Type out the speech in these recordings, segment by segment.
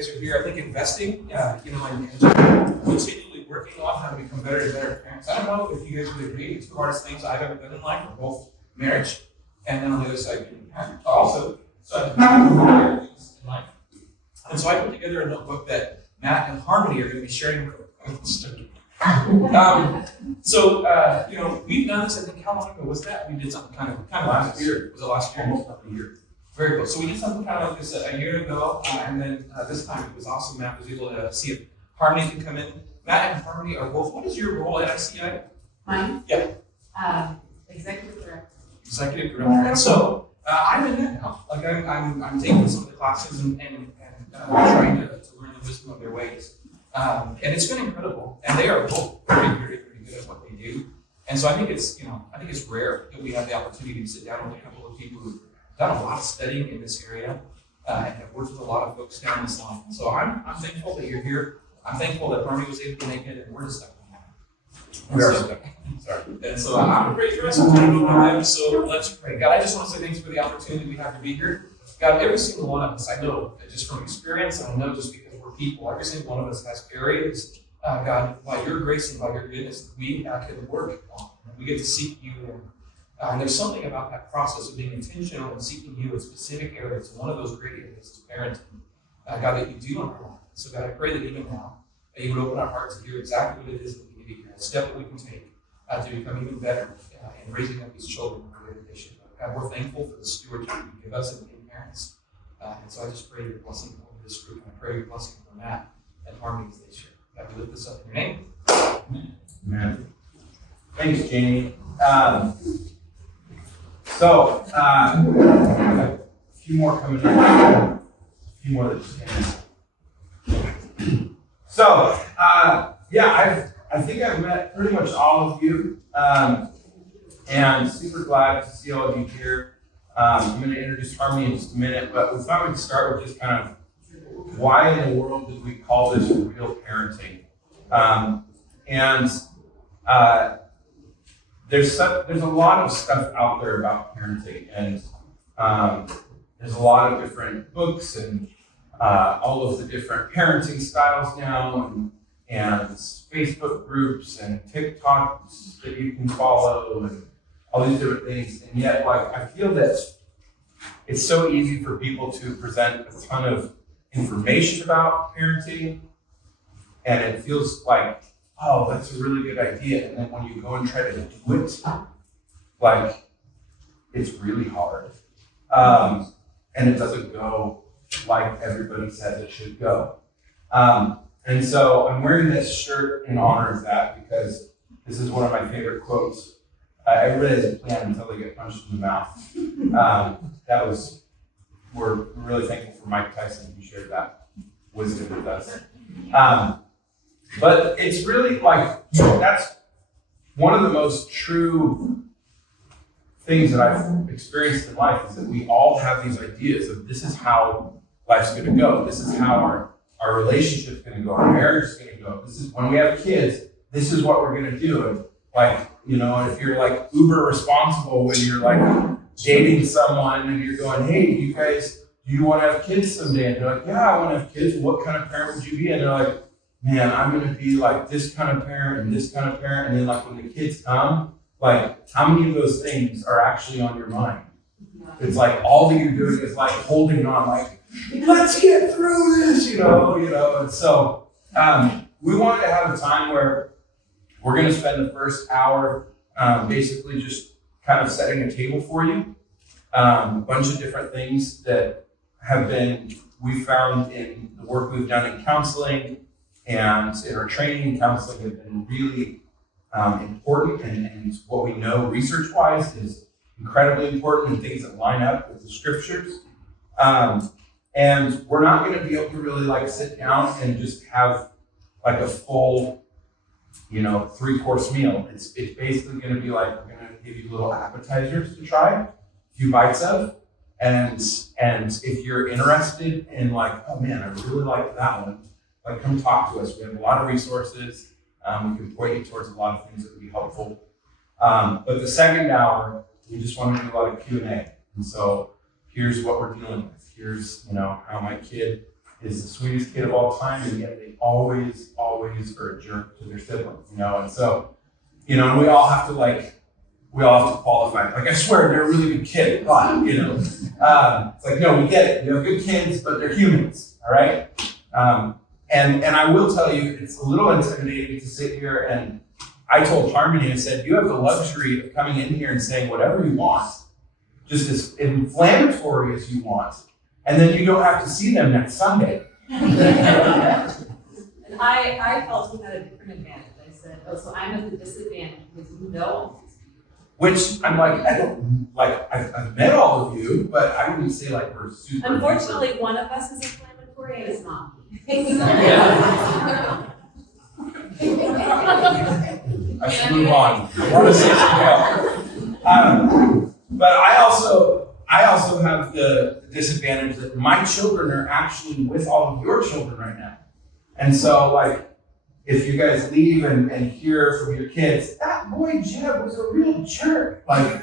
guys are here. I think investing, and continually working on how to become better and better parents. I don't know if you guys would agree, the two hardest things I've ever done in life are both marriage and then on the other side, being a parent. Also, so I've done things in life. And so I put together a notebook that Matt and Harmony are going to be sharing with us. We've done this, I think, how long ago was that? We did something kind of last year. Was it last year? Almost a year. Very cool. So we did something kind of like this a year ago, and then this time it was awesome. Matt was able to see if Harmony can come in. Matt and Harmony are both, what is your role at ICI? Mine? Yeah. Executive director. Executive director. And so I'm in that now. Like I'm taking some of the classes and trying to learn the wisdom of their ways. And it's been incredible. And they are both very, very, very good at what they do. And so I think it's rare that we have the opportunity to sit down with a couple of people who've done a lot of studying in this area and have worked with a lot of folks down this line. So I'm thankful that you're here. I'm thankful that Harmony was able to make it, and we're just stuck on that. We are stuck. Sorry. And so I'm going to pray for us and turn it over to them. So let's pray. God, I just want to say thanks for the opportunity we have to be here. God, every single one of us, I know just from experience, and I know just because we're people, every single one of us has areas, God, by your grace and by your goodness, that we can work on. We get to seek you. And there's something about that process of being intentional and seeking you in specific areas. One of those great areas is parenting. God, that you do in our lives. So God, I pray that even now, that you would open our hearts to hear exactly what it is that we need to hear, a step that we can take to become even better in raising up these children in the way that they should. God, we're thankful for the stewardship you give us and parents. And so I just pray your blessing over this group, and I pray your blessing for Matt and Harmony as they share. God, we lift this up in your name. Amen. Thanks, Jamie. A few more coming in. A few more that just came in. So, I think I've met pretty much all of you, and super glad to see all of you here. I'm going to introduce Harmony in just a minute, but we thought we'd start with just kind of why in the world did we call this real parenting? There's a lot of stuff out there about parenting, and there's a lot of different books and all of the different parenting styles now, and Facebook groups and TikToks that you can follow, and all these different things. And yet, I feel that it's so easy for people to present a ton of information about parenting, and it feels like, oh, that's a really good idea. And then when you go and try to do it, it's really hard. And it doesn't go like everybody says it should go. And so I'm wearing this shirt in honor of that, because this is one of my favorite quotes. Everybody has a plan until they get punched in the mouth. We're really thankful for Mike Tyson who shared that wisdom with us. But it's really that's one of the most true things that I've experienced in life, is that we all have these ideas of this is how life's going to go. This is how our relationship's going to go. Our marriage is going to go. This is when we have kids. This is what we're going to do. And if you're uber responsible when you're dating someone and you're going, hey, you guys, do you want to have kids someday? And they're like, yeah, I want to have kids. What kind of parent would you be? And they're like, man, I'm going to be this kind of parent and this kind of parent. And then when the kids come, how many of those things are actually on your mind? It's all that you're doing is holding on, let's get through this, And so we wanted to have a time where we're going to spend the first hour basically just kind of setting a table for you. A bunch of different things that we found in the work we've done in counseling and in our training in counseling have been really important, and what we know research-wise is incredibly important, and things that line up with the scriptures. And we're not going to be able to really sit down and just have a full, 3-course meal. It's basically going to be we're going to give you little appetizers to try, a few bites of, and if you're interested in oh man, I really like that one, come talk to us. We have a lot of resources. We can point you towards a lot of things that would be helpful. But the second hour, we just want to do a lot of Q&A. And so here's what we're dealing with. Here's, how my kid is the sweetest kid of all time, and yet they always are a jerk to their siblings, and so, and we all have to qualify. Like, I swear, they're a really good kid, but, it's like, no, we get it. You have good kids, but they're humans, all right? And I will tell you, it's a little intimidating to sit here, and I told Harmony, I said, you have the luxury of coming in here and saying whatever you want, just as inflammatory as you want, and then you don't have to see them next Sunday. And I felt he had a different advantage. I said, oh, so I'm at the disadvantage because you know. Which I'm like, I've met all of you, but I wouldn't say like we're super. Unfortunately, one of us is inflammatory and it's not me. I should move on. I want to say something else. But I also have the disadvantage that my children are actually with all of your children right now. And so, like, if you guys leave and hear from your kids, that boy Jeb was a real jerk. Like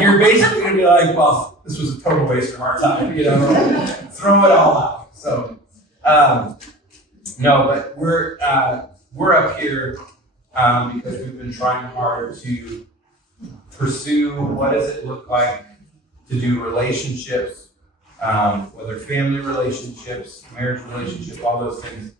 you're basically gonna be like, well, this was a total waste of our time, throw it all out. So, no, but we're up here because we've been trying hard to pursue what does it look like to do relationships, whether family relationships, marriage relationships, all those things,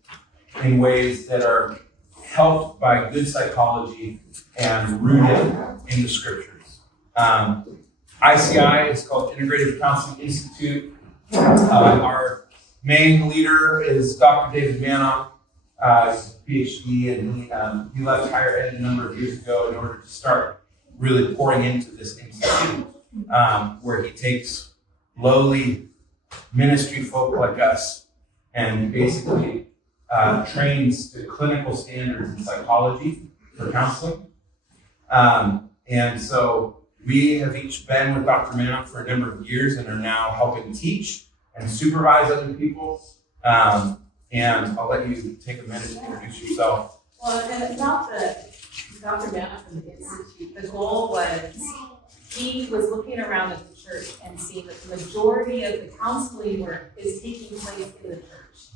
in ways that are helped by good psychology and rooted in the scriptures. ICI is called Integrative Counseling Institute. Our main leader is Dr. David Manoff. He's a PhD, and he left higher ed a number of years ago in order to start really pouring into this institute, where he takes lowly ministry folk like us and basically trains to clinical standards in psychology for counseling. And so we have each been with Dr. Manoff for a number of years and are now helping teach and supervise other people. And I'll let you take a minute to introduce yourself. Well, and it's not that Dr. Manoff from the Institute, the goal was he was looking around at the church and seeing that the majority of the counseling work is taking place in the church.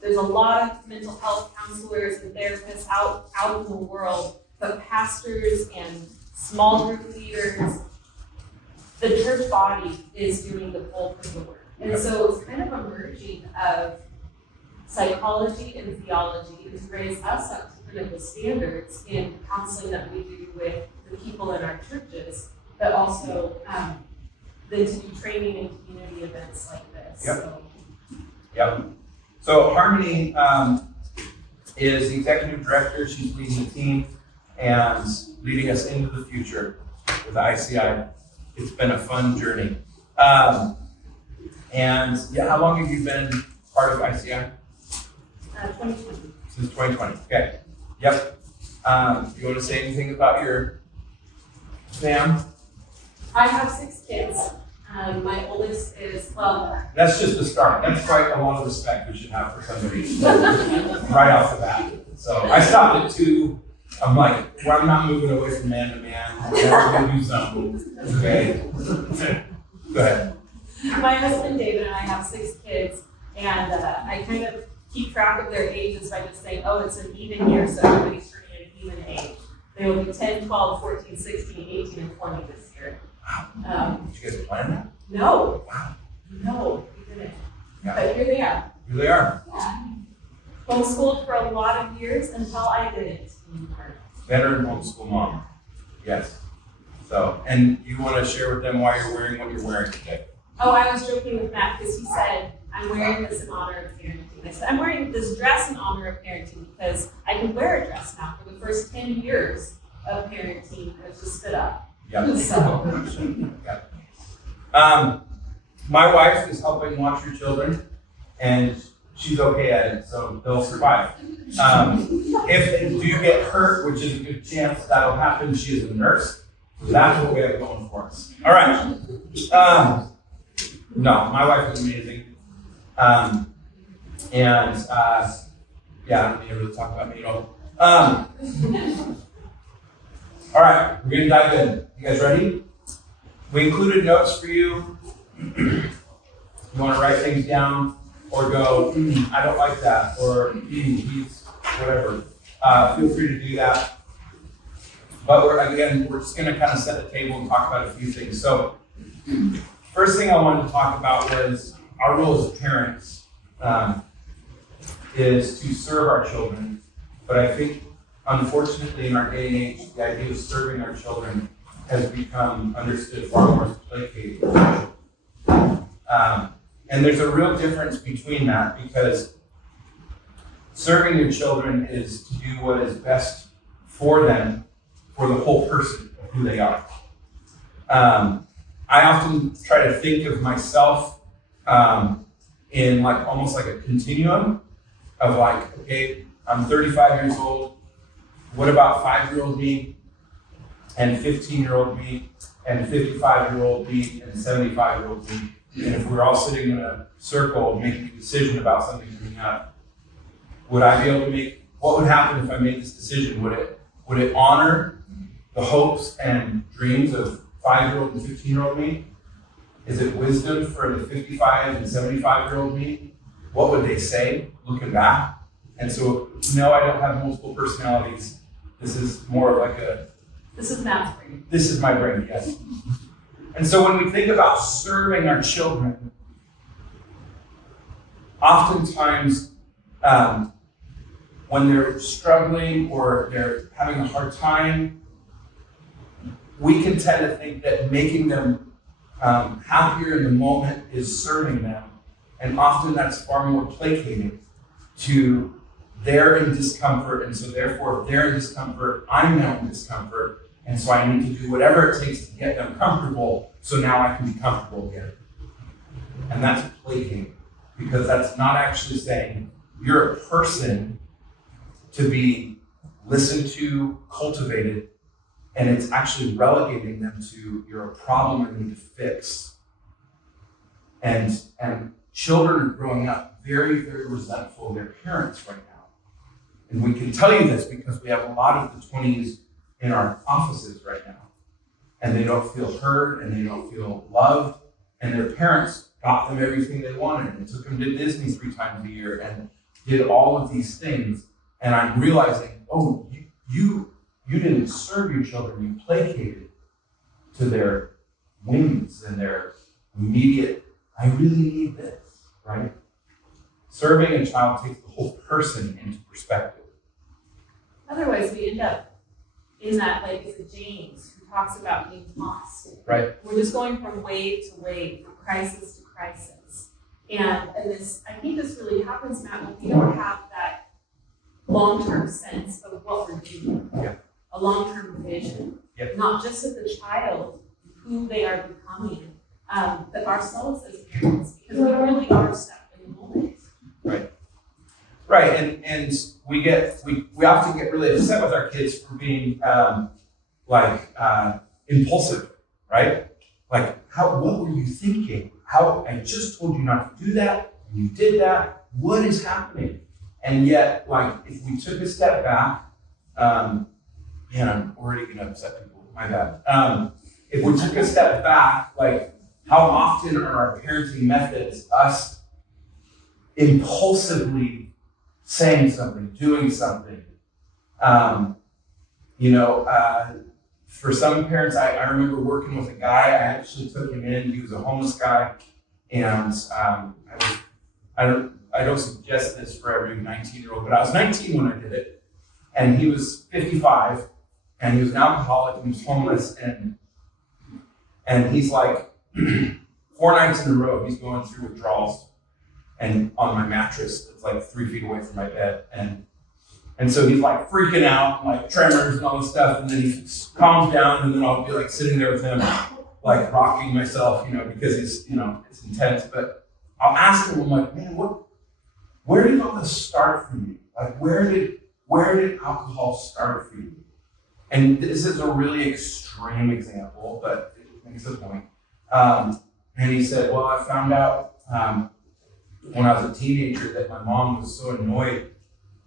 There's a lot of mental health counselors and therapists out in the world, but pastors and small group leaders, the church body is doing the bulk of the work. And so it's kind of a merging of psychology and theology to raise us up to clinical standards in counseling that we do with the people in our churches, but also then to do training and community events like this. Yep. Yep. So Harmony is the executive director. She's leading the team and leading us into the future with ICI. It's been a fun journey. And yeah, how long have you been part of ICI? 2020. Since 2020. Okay. Yep. You want to say anything about your fam? I have 6 kids. My oldest is, well, That's just the start. That's quite a lot of respect we should have for somebody right off the bat. So I stopped at 2. I'm like, well, I'm not moving away from man to man. We're going to do something. Okay. Go ahead. my husband David and I have 6 kids, and I kind of keep track of their ages by just saying, oh, it's an even year, so everybody's turning an even age. They will be 10, 12, 14, 16, 18, and 20 this year. Did you guys plan that? No. Wow. No, we didn't. Yeah. But here they are. Here they are. Yeah. Homeschooled for a lot of years until I didn't anymore. Veteran homeschool mom. Yes. So, and you want to share with them why you're wearing what you're wearing today? Oh, I was joking with Matt because he said, I'm wearing this in honor of parenting. I said, I'm wearing this dress in honor of parenting because I can wear a dress now. For the first 10 years of parenting, it's just stood up. Yeah. So, yeah. My wife is helping watch your children, and she's okay at it, so they'll survive. If they do get hurt, which is a good chance that'll happen, she is a nurse. So that's what we have going for us. All right. No, my wife is amazing. Yeah, I don't need to really talk about me at all. All right, we're gonna dive in. You guys ready? We included notes for you. You want to write things down. or go, I don't like that, or he's whatever. Feel free to do that. But we're just going to kind of set the table and talk about a few things. So, first thing I wanted to talk about was our role as parents is to serve our children. But I think, unfortunately, in our day and age, the idea of serving our children has become understood far more as placating. And there's a real difference between that, because serving your children is to do what is best for them, for the whole person of who they are. I often try to think of myself in almost like a continuum of okay, I'm 35 years old. What about 5-year-old me, and 15-year-old me, and 55-year-old me, and 75-year-old me? And if we're all sitting in a circle making a decision about something coming up, would I be able to make, what would happen if I made this decision? Would it honor the hopes and dreams of 5-year-old and 15-year-old me? Is it wisdom for the 55 and 75-year-old me? What would they say looking back? And so, no, I don't have multiple personalities. This is more like This is Matt's brain. This is my brain, yes. And so when we think about serving our children, oftentimes when they're struggling or they're having a hard time, we can tend to think that making them happier in the moment is serving them. And often that's far more placating to they're in discomfort, and so therefore if they're in discomfort, I'm now in discomfort, and so I need to do whatever it takes to get them comfortable so now I can be comfortable again. And that's placating, because that's not actually saying you're a person to be listened to, cultivated, and it's actually relegating them to you're a problem I need to fix. And children are growing up very, very resentful of their parents right now. And we can tell you this because we have a lot of the 20s in our offices right now. And they don't feel heard, and they don't feel loved. And their parents got them everything they wanted and took them to Disney 3 times a year and did all of these things. And I'm realizing, oh, you didn't serve your children, you placated to their whims and their immediate, I really need this, right? Serving a child takes the whole person into perspective. Otherwise, we end up in that, is it James who talks about being lost? Right. We're just going from wave to wave, from crisis to crisis. And this, I think this really happens, Matt, when we don't have that long-term sense of what we're doing. Yeah. A long-term vision. Yep. Not just of the child, who they are becoming, but ourselves as parents, because we really are stuck in the moment. Right, and we often get really upset with our kids for being impulsive, right? What were you thinking? I just told you not to do that, and you did that. What is happening? And yet, if we took a step back, I'm already going to upset people. My bad. If we took a step back, how often are our parenting methods us impulsively saying something, doing something? For some parents, I remember working with a guy. I actually took him in. He was a homeless guy, and I don't suggest this for every 19-year-old, but I was 19 when I did it, and he was 55, and he was an alcoholic, and he was homeless, and he's 4 nights in a row, he's going through withdrawals, and on my mattress, it's 3 feet away from my bed, and so he's freaking out, tremors and all this stuff, and then he calms down, and then I'll be sitting there with him, rocking myself, because he's, it's intense. But I'll ask him, I'm man, where did all this start for you? Where did alcohol start for you? And this is a really extreme example, but it makes a point. And he said, well, I found out when I was a teenager that my mom was so annoyed,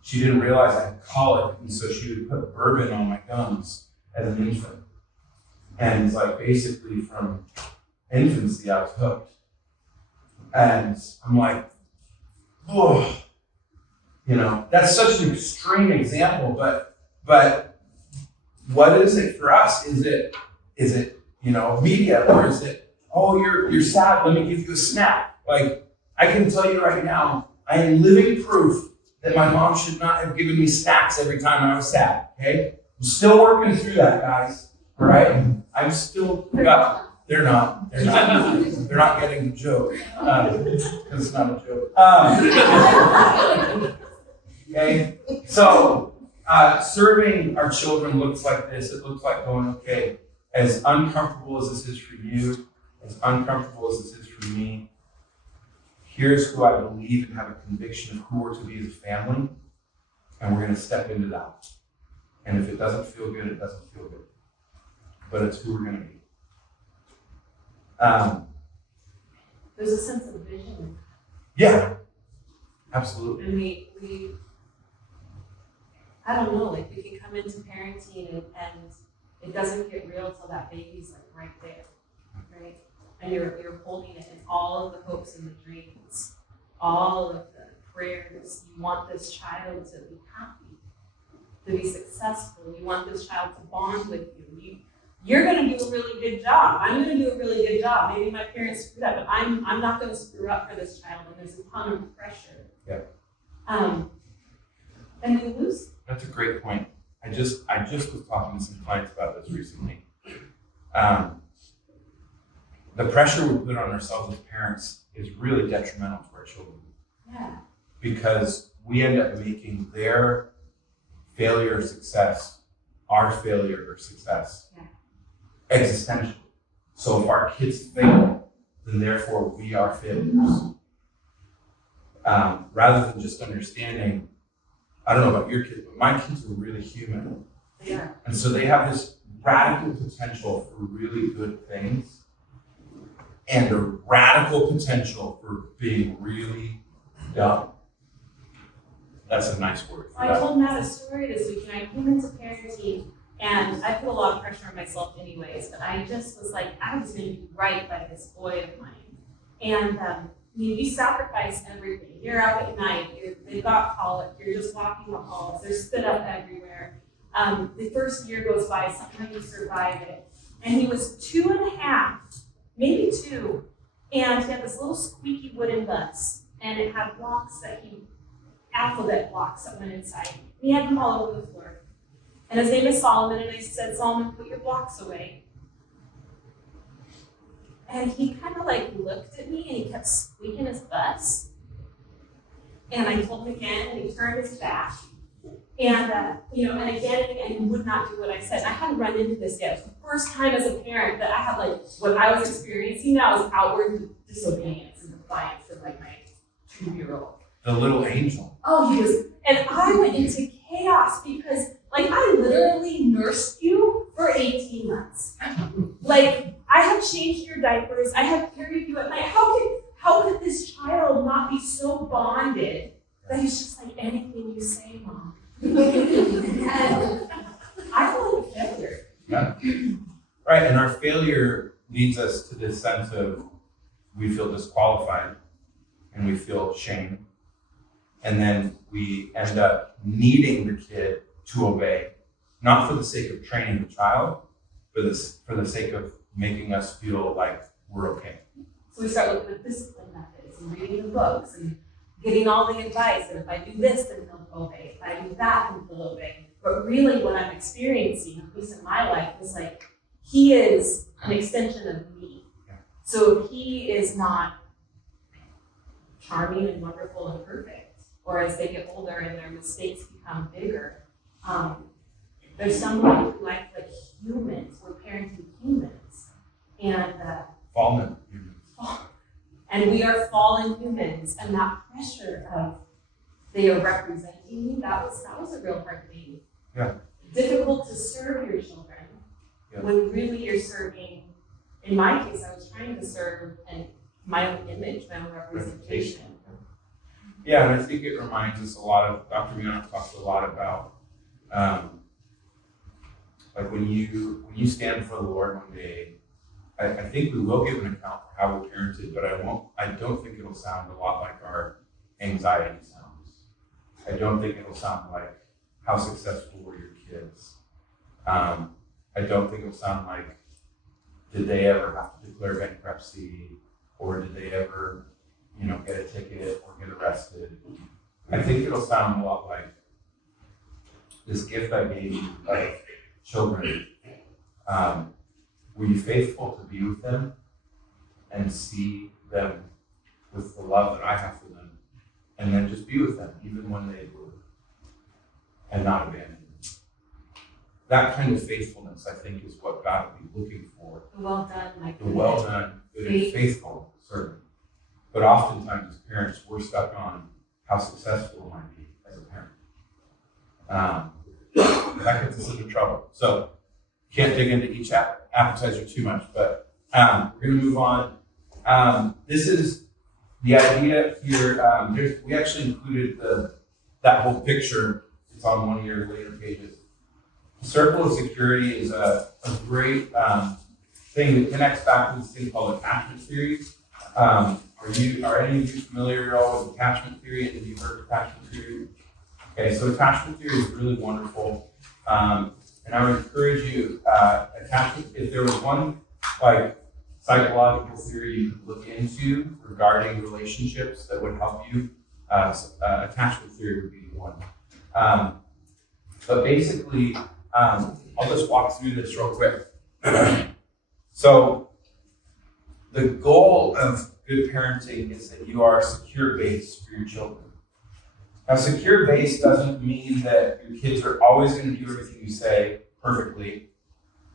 she didn't realize I had colic, and so she would put bourbon on my gums as an infant. And basically from infancy, I was hooked. And I'm oh, that's such an extreme example, but what is it for us? Is it media, or is it, oh, you're sad, let me give you a snack? Like, I can tell you right now, I am living proof that my mom should not have given me snacks every time I was sad, okay? I'm still working through that, guys, all right? I'm still, they're not getting the joke, because it's not a joke. Okay, so serving our children looks like this. It looks like going, okay, as uncomfortable as this is for you, as uncomfortable as this is for me, here's who I believe and have a conviction of who we're to be as a family, and we're going to step into that. And if it doesn't feel good, it doesn't feel good. But it's who we're going to be. There's a sense of vision. Yeah, absolutely. And we I don't know, like we can come into parenting and it doesn't get real till that baby's like right there, right? And you're holding it, and all of the hopes and the dreams, all of the prayers. You want this child to be happy, to be successful. You want this child to bond with you. You're going to do a really good job. I'm going to do a really good job. Maybe my parents screwed up, but I'm not going to screw up for this child. And there's a ton of pressure. Yeah. And we lose. That's a great point. I just was talking to some clients about this recently. The pressure we put on ourselves as parents is really detrimental to our children. Yeah. Because we end up making their failure or success our failure or success. Yeah. Existential. So if our kids fail, then therefore we are failures. Rather than just understanding, I don't know about your kids, but my kids are really human. Yeah. And so they have this radical potential for really good things and a radical potential for being really dumb. That's a nice word. I told Matt a story this week, and I came into parenting, and I put a lot of pressure on myself anyways, but I just was like, I was going to be right by this boy of mine. And you sacrifice everything. You're out at night, they've got colic, you're just walking the halls, there's spit up everywhere. The first year goes by, somehow you survive it. And he was 2.5, maybe 2, and he had this little squeaky wooden bus, and it had blocks alphabet blocks that went inside. He had them all over the floor. And his name is Solomon, and I said, Solomon, put your blocks away. And he kind of looked at me, and he kept squeaking his bus. And I told him again, and he turned his back. And, and again, and he would not do what I said. I hadn't run into this yet. It was the first time as a parent that I had, what I was experiencing now was outward disobedience and defiance of, my 2-year-old. The little angel. Oh, he was, and I went into chaos because, I literally nursed you for 18 months. I have changed your diapers. I have carried you at night. How could this child not be so bonded that he's just like, anything you say, Mom? And I feel like a failure. Yeah. Right, and our failure leads us to this sense of we feel disqualified and we feel shame. And then we end up needing the kid to obey, not for the sake of training the child, but for the sake of making us feel like we're okay. So we start looking at discipline methods and reading the books and getting all the advice, and if I do this, then he'll obey. If I do that, then he'll obey. But really what I'm experiencing, at least in my life, is he is an extension of me. Yeah. So if he is not charming and wonderful and perfect, or as they get older and their mistakes become bigger, there's someone who acts like humans. We're parenting humans. And Fallen humans. And we are fallen humans, and that pressure of they are representing me, that was a real hard thing. Yeah. Difficult to serve your children when really you're serving. In my case, I was trying to serve my own image, my own representation. Yeah, and I think it reminds us a lot of, Dr. Miana talks a lot about, when you stand before the Lord one day, I think we will give an account for how we parented, but I don't think it'll sound a lot like our anxiety sounds. I don't think it'll sound like how successful were your kids. I don't think it'll sound like did they ever have to declare bankruptcy, or did they ever, get a ticket or get arrested. I think it'll sound a lot like this gift I gave you of children. Were you faithful to be with them and see them with the love that I have for them, and then just be with them even when they were, and not abandon them. That kind of faithfulness, I think, is what God would be looking for. The well done, my The well done, good and faithful servant. But oftentimes as parents, we're stuck on how successful am I be as a parent. That gets us into trouble. So can't dig into each appetizer too much, but we're going to move on. This is the idea here. We actually included that whole picture. It's on one of your later pages. The circle of security is a great thing that connects back to this thing called attachment theory. Are any of you familiar at all with attachment theory? Have you heard of attachment theory? Okay, so attachment theory is really wonderful. And I would encourage you, attachment, if there was one psychological theory you could look into regarding relationships that would help you, attachment theory would be the one. But basically, I'll just walk through this real quick. So the goal of good parenting is that you are a secure base for your children. Now, secure base doesn't mean that your kids are always going to do everything you say perfectly,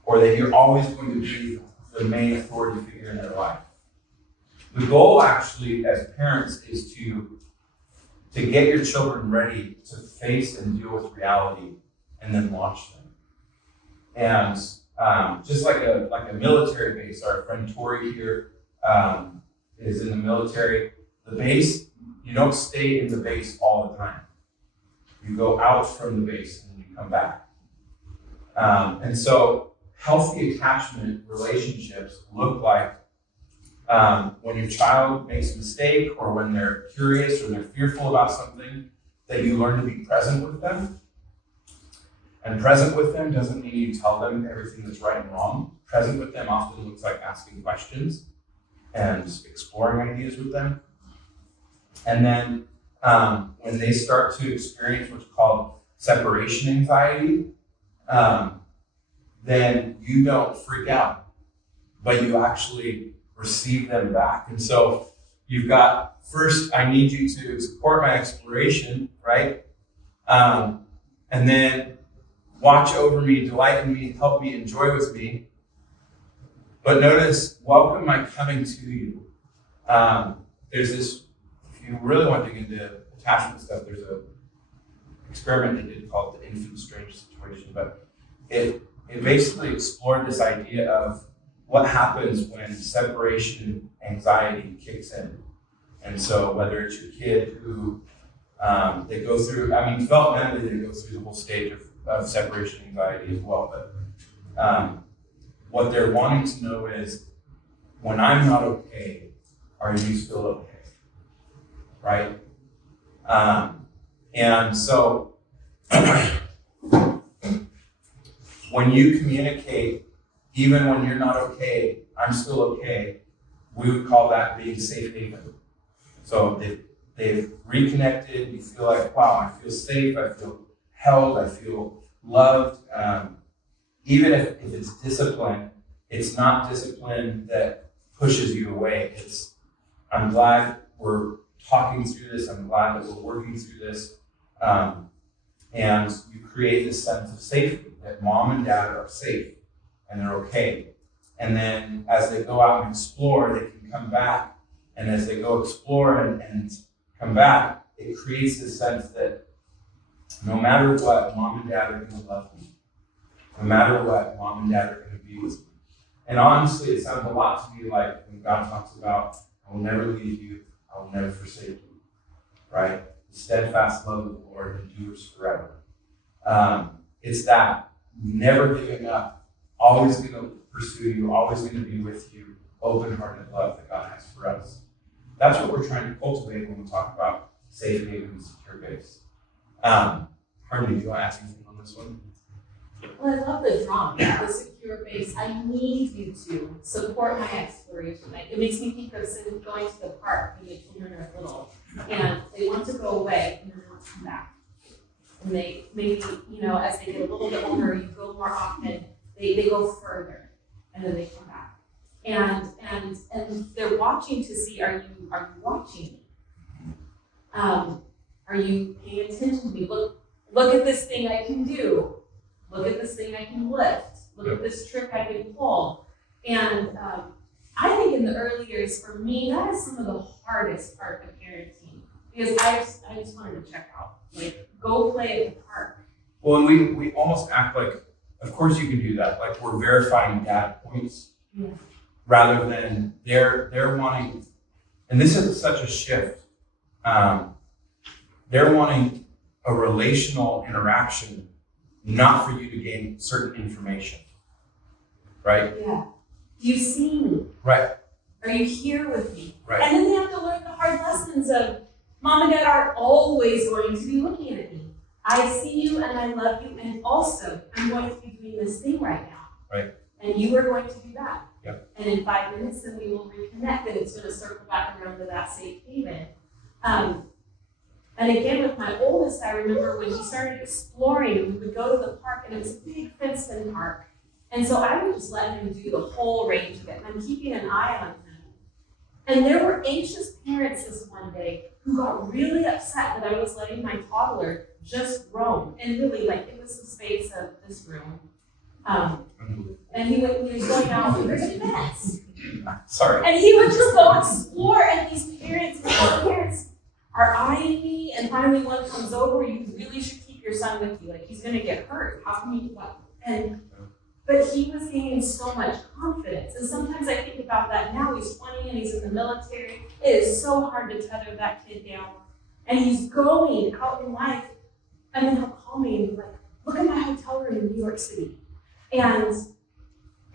or that you're always going to be the main authority figure in their life. The goal, actually, as parents, is to get your children ready to face and deal with reality, and then launch them. And just like a military base, our friend Tori here is in the military. The base, you don't stay in the base all the time. You go out from the base and you come back. And so healthy attachment relationships look like when your child makes a mistake, or when they're curious or they're fearful about something, that you learn to be present with them. And present with them doesn't mean you tell them everything that's right and wrong. Present with them often looks like asking questions and exploring ideas with them. And then when they start to experience what's called separation anxiety, then you don't freak out, but you actually receive them back. And so you've got, first, I need you to support my exploration, right? And then watch over me, delight in me, help me, enjoy with me. But notice, welcome my coming to you. There's this, if you really want to dig into attachment stuff, there's an experiment they did called the infant strange situation, but it basically explored this idea of what happens when separation anxiety kicks in. And so whether it's your kid who they go through, developmentally they go through the whole stage of separation anxiety as well, but what they're wanting to know is, when I'm not okay, are you still okay? Right? And so when you communicate, even when you're not okay, I'm still okay, we would call that being safe haven. So they've reconnected, you feel like, wow, I feel safe, I feel held, I feel loved. Even if it's discipline, it's not discipline that pushes you away. It's, I'm glad we're talking through this, I'm glad that we're working through this. And you create this sense of safety, that mom and dad are safe and they're okay. And then as they go out and explore, they can come back. And as they go explore and come back, it creates this sense that no matter what, mom and dad are going to love me. No matter what, mom and dad are going to be with me. And honestly, it sounds a lot to me like when God talks about, I will never leave you, I will never forsake you, right? The steadfast love of the Lord endures forever. It's that, never giving up, always going to pursue you, always going to be with you, open-hearted love that God has for us. That's what we're trying to cultivate when we talk about safe haven, secure base. Harmony, do you want to ask anything on this one? Well, I love the drawing, the secure base. I need you to support my exploration. Like, it makes me think of going to the park when the children are little and they want to go away and then they want to come back. And they maybe, as they get a little bit older, you go more often, they go further and then they come back. And they're watching to see, are you watching me? Are you paying attention to me? Look at this thing I can do. Look at this thing I can lift. Look at this trick I can pull. And I think in the early years, for me, that is some of the hardest part of parenting. Because I just wanted to check out. Like, go play at the park. Well, and we almost act like, of course you can do that. Like, we're verifying data points. Yeah. Rather than they're wanting, and this is such a shift. They're wanting a relational interaction, not for you to gain certain information, right? Yeah. Do you see me? Right. Are you here with me? Right. And then they have to learn the hard lessons of mom and dad are always going to be looking at me. I see you and I love you, and also I'm going to be doing this thing right now. Right. And you are going to do that. Yep. And in 5 minutes, then we will reconnect, and it's going to circle back around to that safe haven. And again, with my oldest, I remember when he started exploring, we would go to the park, and it was a big fenced-in park. And so I would just let him do the whole range of it, and I'm keeping an eye on him. And there were anxious parents this one day who got really upset that I was letting my toddler just roam. And really, like, it was the space of this room. And he was going out, there's a fence. Sorry. And he would just go explore, and these parents, are eyeing me, and finally one comes over, you really should keep your son with you. Like, he's gonna get hurt. How can you, what? But he was gaining so much confidence. And sometimes I think about that now. He's 20 and he's in the military. It is so hard to tether that kid down. And he's going out in life. I mean, he'll call me and be like, look at my hotel room in New York City. And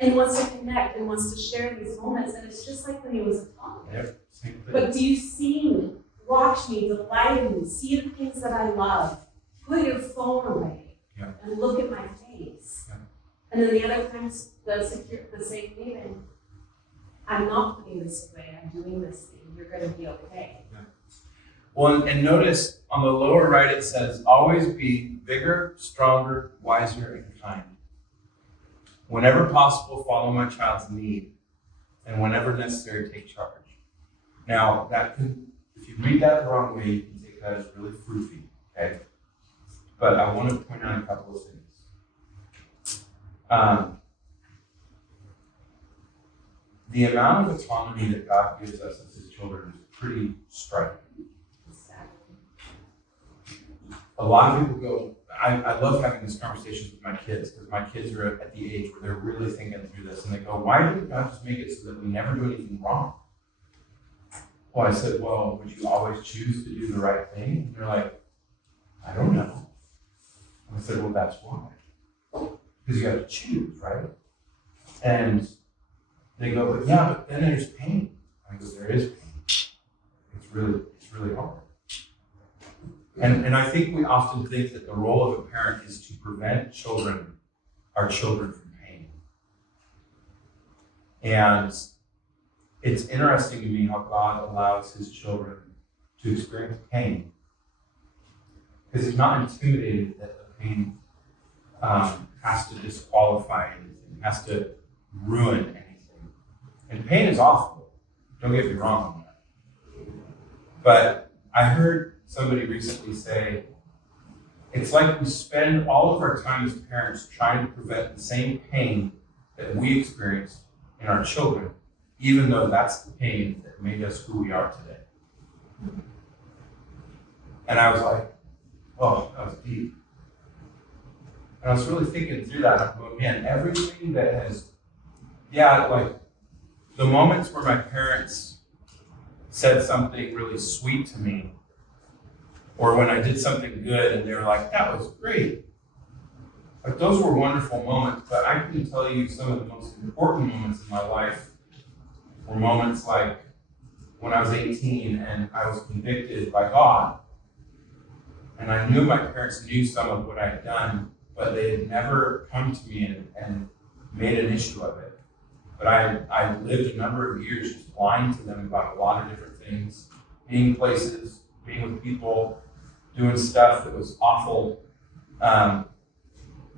wants to connect and wants to share these moments. And it's just like when he was a toddler. Yep. Same thing. But do you see me? Watch me, delight in me, see the things that I love. Put your phone away and look at my face. Yeah. And then the other times, the safe haven, I'm not putting this away, I'm doing this thing, you're going to be okay. Yeah. Well, and notice on the lower right it says, always be bigger, stronger, wiser, and kind. Whenever possible, follow my child's lead, and whenever necessary, take charge. Now, that could, if you read that the wrong way, you can take that as really froofy, okay? But I want to point out a couple of things. The amount of autonomy that God gives us as His children is pretty striking. A lot of people go, I love having these conversations with my kids because my kids are at the age where they're really thinking through this, and they go, why didn't God just make it so that we never do anything wrong? Well, I said, well, would you always choose to do the right thing? And they're like, I don't know. And I said, well, that's why. Because you have to choose, right? And they go, but yeah, but then there's pain. I go, there is pain. It's really hard. And I think we often think that the role of a parent is to prevent our children from pain. And it's interesting to me how God allows His children to experience pain. Because He's not intimidated that the pain has to disqualify anything, has to ruin anything. And pain is awful. Don't get me wrong on that. But I heard somebody recently say, it's like we spend all of our time as parents trying to prevent the same pain that we experienced in our children, even though that's the pain that made us who we are today. And I was like, oh, that was deep. And I was really thinking through that. I'm going, man, everything that has, like the moments where my parents said something really sweet to me, or when I did something good and they were like, that was great. Like, those were wonderful moments, but I can tell you some of the most important moments in my life were moments like when I was 18 and I was convicted by God And I knew my parents knew some of what I had done, but they had never come to me and made an issue of it. But I lived a number of years just lying to them about a lot of different things, being places, being with people, doing stuff that was awful. And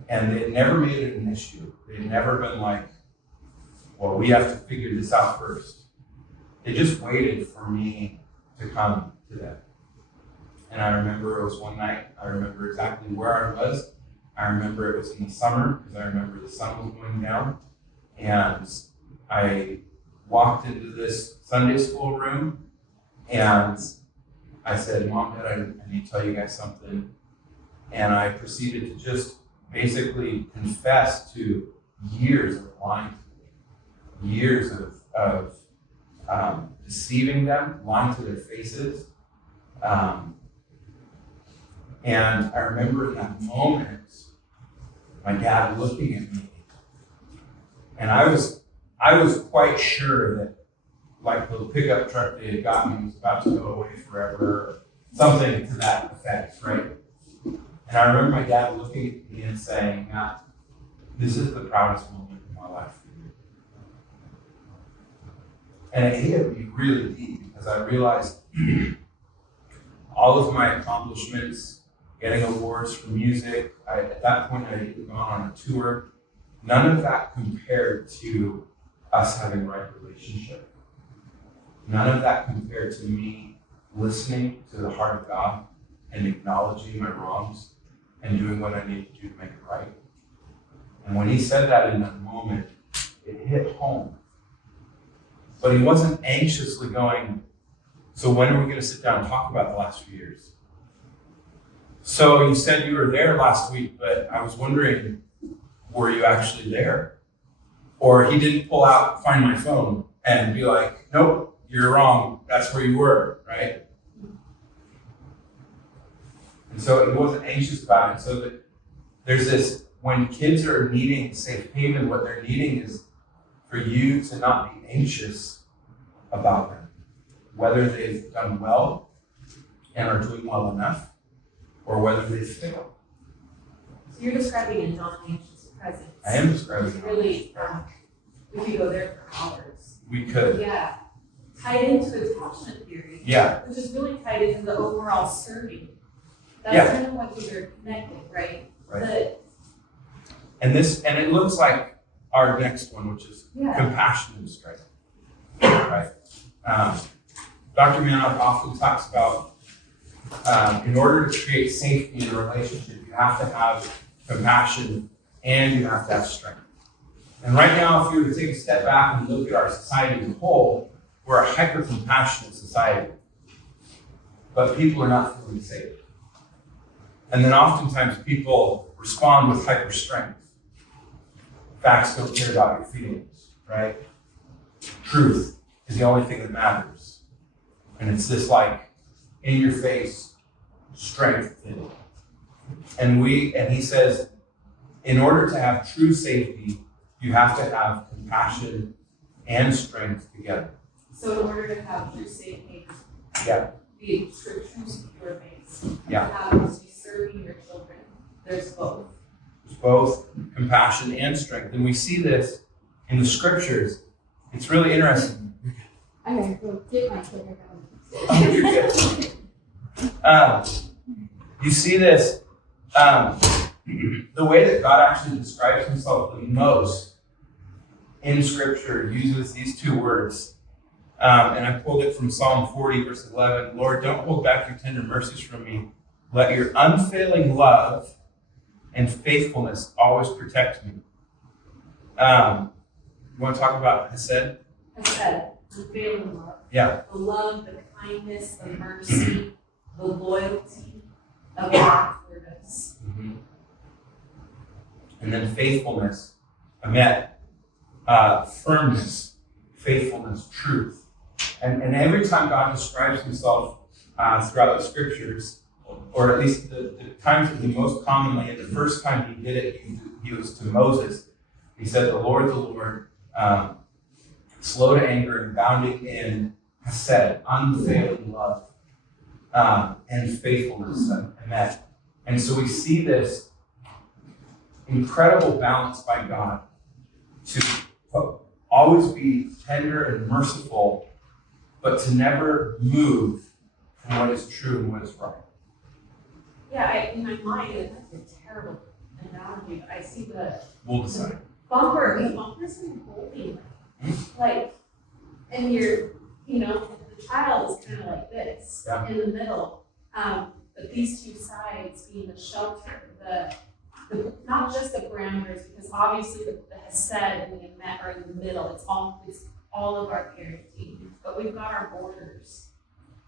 they had never made it an issue. They had never been like, well, we have to figure this out first. They just waited for me to come to them. And I remember it was one night. I remember exactly where I was. I remember it was in the summer because I remember the sun was going down. And I walked into this Sunday school room and I said, Mom, Dad, I need to tell you guys something. And I proceeded to just basically confess to years of lying, years of deceiving them, lying to their faces. And I remember in that moment, my dad looking at me, and I was quite sure that, like, the pickup truck they had got me was about to go away forever, or something to that effect, right? And I remember my dad looking at me and saying, Matt, this is the proudest moment in my life for you. And it hit me really deep because I realized all of my accomplishments, getting awards for music, at that point I had even gone on a tour, none of that compared to us having the right relationship. None of that compared to me listening to the heart of God and acknowledging my wrongs and doing what I needed to do to make it right. And when he said that in that moment, it hit home. But he wasn't anxiously going, so when are we going to sit down and talk about the last few years? So you said you were there last week, but I was wondering, were you actually there? Or he didn't find my phone and be like, nope, you're wrong. That's where you were, right? And so he wasn't anxious about it. So that there's this, when kids are needing safe haven, what they're needing is for you to not be anxious about them, whether they've done well and are doing well enough, or whether they've failed. So you're describing a non-anxious presence. I am describing It's really, we could go there for hours. We could. Yeah. Tied into attachment theory. Yeah. Which is really tied into the overall serving. That's Yeah. kind of what they're connected, right? Right. And it looks like our next one, which is Yeah. compassion and strength. Right? Dr. Manoff often talks about in order to create safety in a relationship, you have to have compassion and you have to have strength. And right now, if you were to take a step back and look at our society as a whole, we're a hyper-compassionate society. But people are not feeling safe. And then oftentimes people respond with hyper-strength. Facts don't care about your feelings, right? Truth is the only thing that matters. And it's this like in your face strength thing. And he says, in order to have true safety, you have to have compassion and strength together. So in order to have true safety, Yeah. be true secure base, Yeah. you have to be serving your children. There's both. There's both compassion and strength. And we see this in the scriptures. It's really interesting. I'm gonna go get my children out. Oh, you're good. You see this, the way that God actually describes himself the most in scripture uses these two words. And I pulled it from Psalm 40, verse 11. Lord, don't hold back your tender mercies from me. Let your unfailing love and faithfulness always protect me. You want to talk about Hesed? Hesed, unfailing love. Yeah. The love, the kindness, the mercy, the loyalty of God's service. Mm-hmm. And then faithfulness, Emet, firmness, faithfulness, truth. And every time God describes himself throughout the scriptures, or at least the times that he most commonly, and the first time he did it, he was to Moses. He said, the Lord, slow to anger and abounding in Hesed, unfailing love. and faithfulness and that. And so we see this incredible balance by God to always be tender and merciful, but to never move from what is true and what is right. Yeah, in my mind, and that's a terrible analogy, but I see the We'll decide. bumpers and holding, like, and you're, the child is kind of like this in the middle, but these two sides being the shelter, the not just the parameters, because obviously the hesed and the emet are in the middle. It's all of our parenting, but we've got our borders,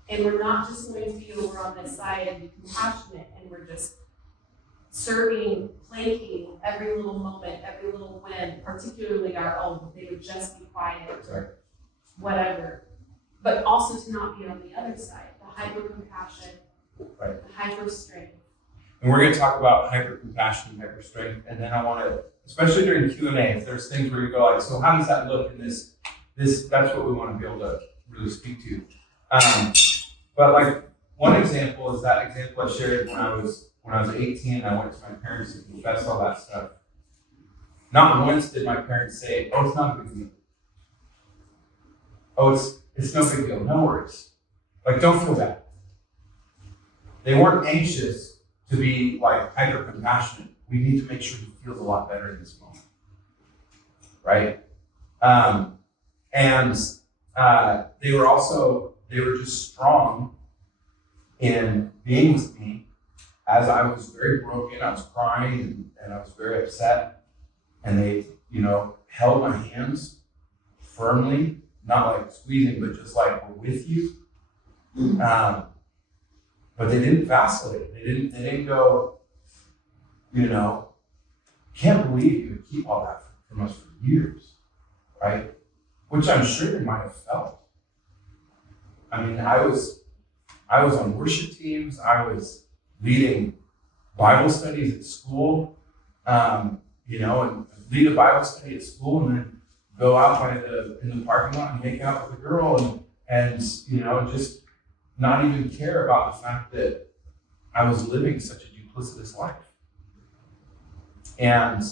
and we're not just going to be over on this side and be compassionate, and we're just serving, placating every little moment, every little win, particularly our own. They would just be quiet or whatever. But also to not be on the other side, the hyper compassion, the hyper strength. And we're going to talk about hyper compassion and hyper strength, and then I want to, especially during Q&A, if there's things where you go like, so how does that look in this? That's what we want to be able to really speak to. But like one example is that example I shared when I was 18 and I went to my parents to confess all that stuff. Not once did my parents say, "Oh, it's not a big deal. Oh, it's no big deal. No worries. Like, don't feel bad." They weren't anxious to be like hyper compassionate. We need to make sure he feels a lot better in this moment, right? They were just strong in being with me as I was very broken. I was crying and I was very upset, and they, held my hands firmly, not like squeezing, but just like, we're with you. But they didn't vacillate. They didn't go, can't believe you would keep all that from us for years, right? Which I'm sure they might have felt. I mean, I was on worship teams. I was leading Bible studies at school, and lead a Bible study at school, and then go out in the parking lot and make out with a girl, and just not even care about the fact that I was living such a duplicitous life. And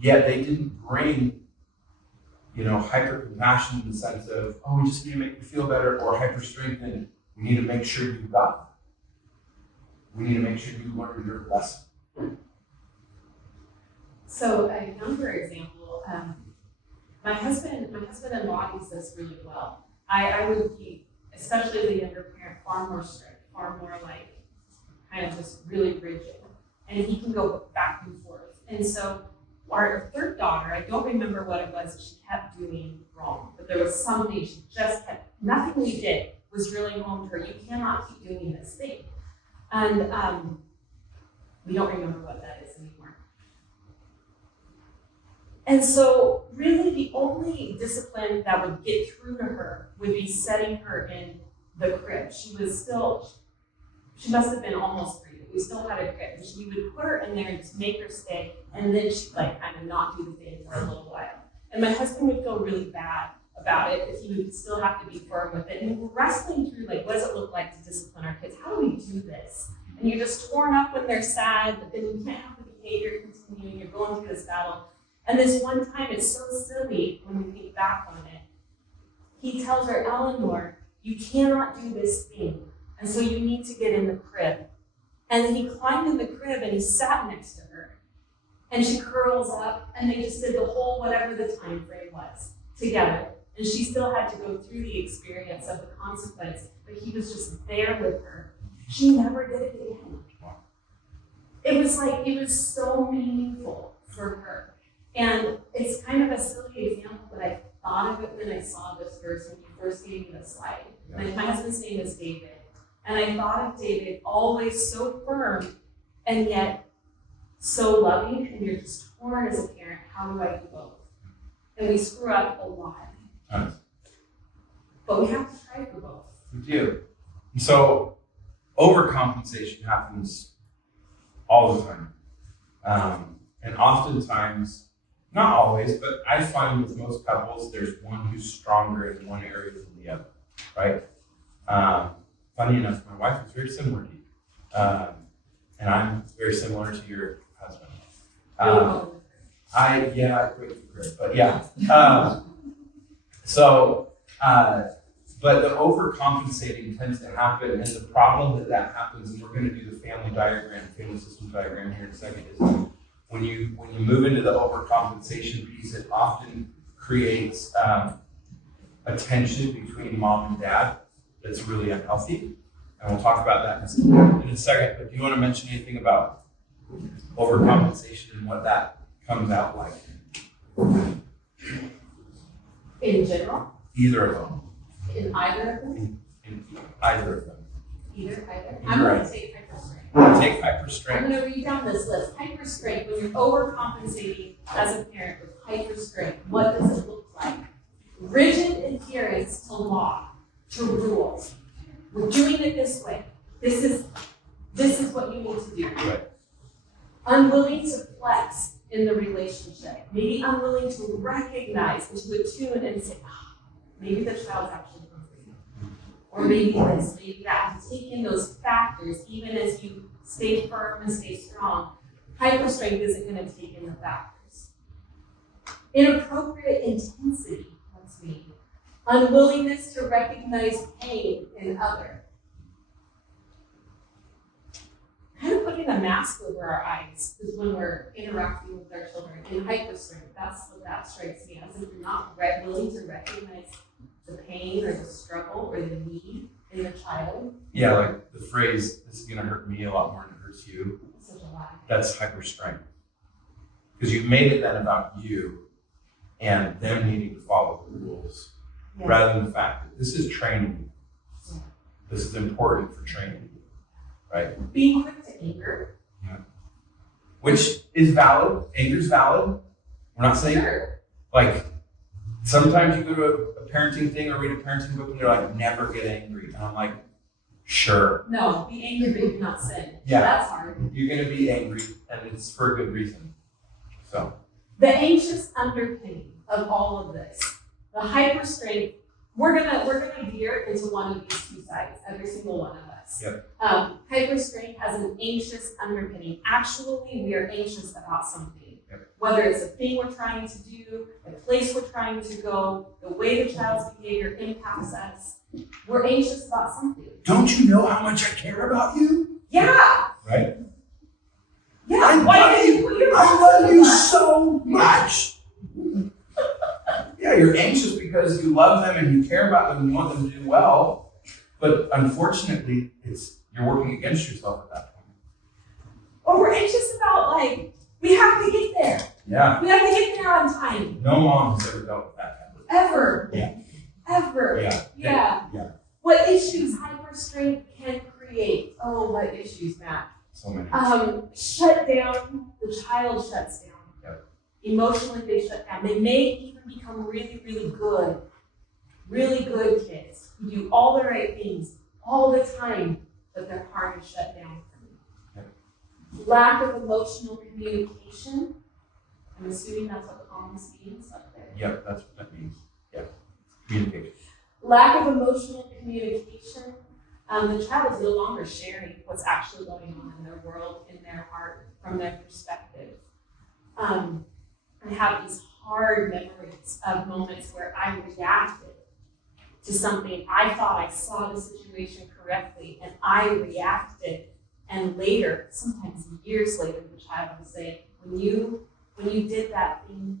yet they didn't bring, hyper compassion in the sense of, oh, we just need to make you feel better, or hyper strength, and we need to make sure you got it. We need to make sure you learn your lesson. So a younger example, my husband embodies this really well. I would be, especially the younger parent, far more strict, far more like kind of just really rigid. And he can go back and forth. And so our third daughter, I don't remember what it was that she kept doing wrong, but there was something she just kept, nothing we did was really home to her. You cannot keep doing this thing. And we don't remember what that is anymore. And so really the only discipline that would get through to her would be setting her in the crib. She must have been almost 3. We still had a crib. We would put her in there and just make her stay, and then she'd kind of not do the thing for a little while. And my husband would feel really bad about it, but he would still have to be firm with it. And we're wrestling through, what does it look like to discipline our kids? How do we do this? And you're just torn up when they're sad, but then you can't have the behavior continuing. You're going through this battle. And this one time, it's so silly when we think back on it. He tells her, Eleanor, you cannot do this thing. And so you need to get in the crib. And then he climbed in the crib and he sat next to her. And she curls up, and they just did the whole whatever the time frame was together. And she still had to go through the experience of the consequence, but he was just there with her. She never did it again. It was so meaningful for her. And it's kind of a silly example, but I thought of it when I saw this verse when you first gave me the slide. Yeah. My husband's name is David. And I thought of David, always so firm and yet so loving, and you're just torn as a parent. How do I do both? And we screw up a lot. Nice. But we have to try for both. We do. And so overcompensation happens all the time. And oftentimes, not always, but I find with most couples, there's one who's stronger in one area than the other, right? Funny enough, my wife is very similar to you. And I'm very similar to your husband. I quit for her, but yeah. But the overcompensating tends to happen, and the problem that happens, and we're going to do the family system diagram here in a second, is when you move into the overcompensation piece, it often creates a tension between mom and dad that's really unhealthy, and we'll talk about that in a second. But do you want to mention anything about overcompensation and what that comes out like? In general, Either of them. in either of them, In either of them. either. Either I'm right. going to take hyperstrength. Take I'm hyperstrength. going to read down this list. Hyperstrength, when you're overcompensating as a parent with hyperstrength, what does it look like? Rigid adherence to law, to rules. We're doing it this way. This is what you need to do. Right. Unwilling to flex in the relationship. Maybe unwilling to recognize and to attune and say, maybe the child's actually hungry. Or maybe this, maybe that. And take in those factors, even as you stay firm and stay strong. Hyperstrength isn't going to take in the factors. Inappropriate intensity, that's me. Unwillingness to recognize pain in others. Kind of putting a mask over our eyes is when we're interacting with our children in hyperstrength. That's what that strikes me as. If you're not willing to recognize the pain or the struggle or the need in the child. Yeah, like the phrase, this is going to hurt me a lot more than it hurts you. Such a lie. That's hyperstrength. Because you've made it then about you and them needing to follow the rules, Yeah. rather than the fact that this is training. Yeah. This is important for training, right? Being quick to anger. Which is valid. Anger's valid. We're not saying, Sure. like, sometimes you go to a parenting thing or read a parenting book and they're like, never get angry. And I'm like, sure. No, be angry but do not sin. Yeah. That's hard. You're going to be angry and it's for a good reason. So, The anxious underpinning of all of this, the hyperstrength, we're gonna veer into one of these two sides, every single one of us. Yep. Hyperstrength has an anxious underpinning. Actually, we are anxious about something. Yep. Whether it's a thing we're trying to do, a place we're trying to go, the way the child's behavior impacts us, we're anxious about something. don't you know how much I care about you? Yeah, Right? yeah. I Why love did you. you put your I mouth love on you that? so much. Yeah, you're anxious because you love them and you care about them and you want them to do well. But unfortunately, you're working against yourself at that point. Or we're anxious about, like, we have to get there. Yeah. We have to get there on time. No mom has ever dealt with that. Ever. Yeah. Ever. Yeah. Yeah. Yeah. What issues hyperstrength can create? Oh, what issues, Matt? So many. Shut down. The child shuts down. Yep. Emotionally, they shut down. They may even become really, really good kids who do all the right things all the time, but their heart is shut down from Yep. it. Lack of emotional communication. I'm assuming that's what calms means up there. Yep, that's what that means. Yeah. Communication. Lack of emotional communication. The child is no longer sharing what's actually going on in their world, in their heart, from their perspective. I have these hard memories of moments where I reacted to something. I thought I saw the situation correctly, and I reacted. And later, sometimes years later, the child will say, when you did that thing,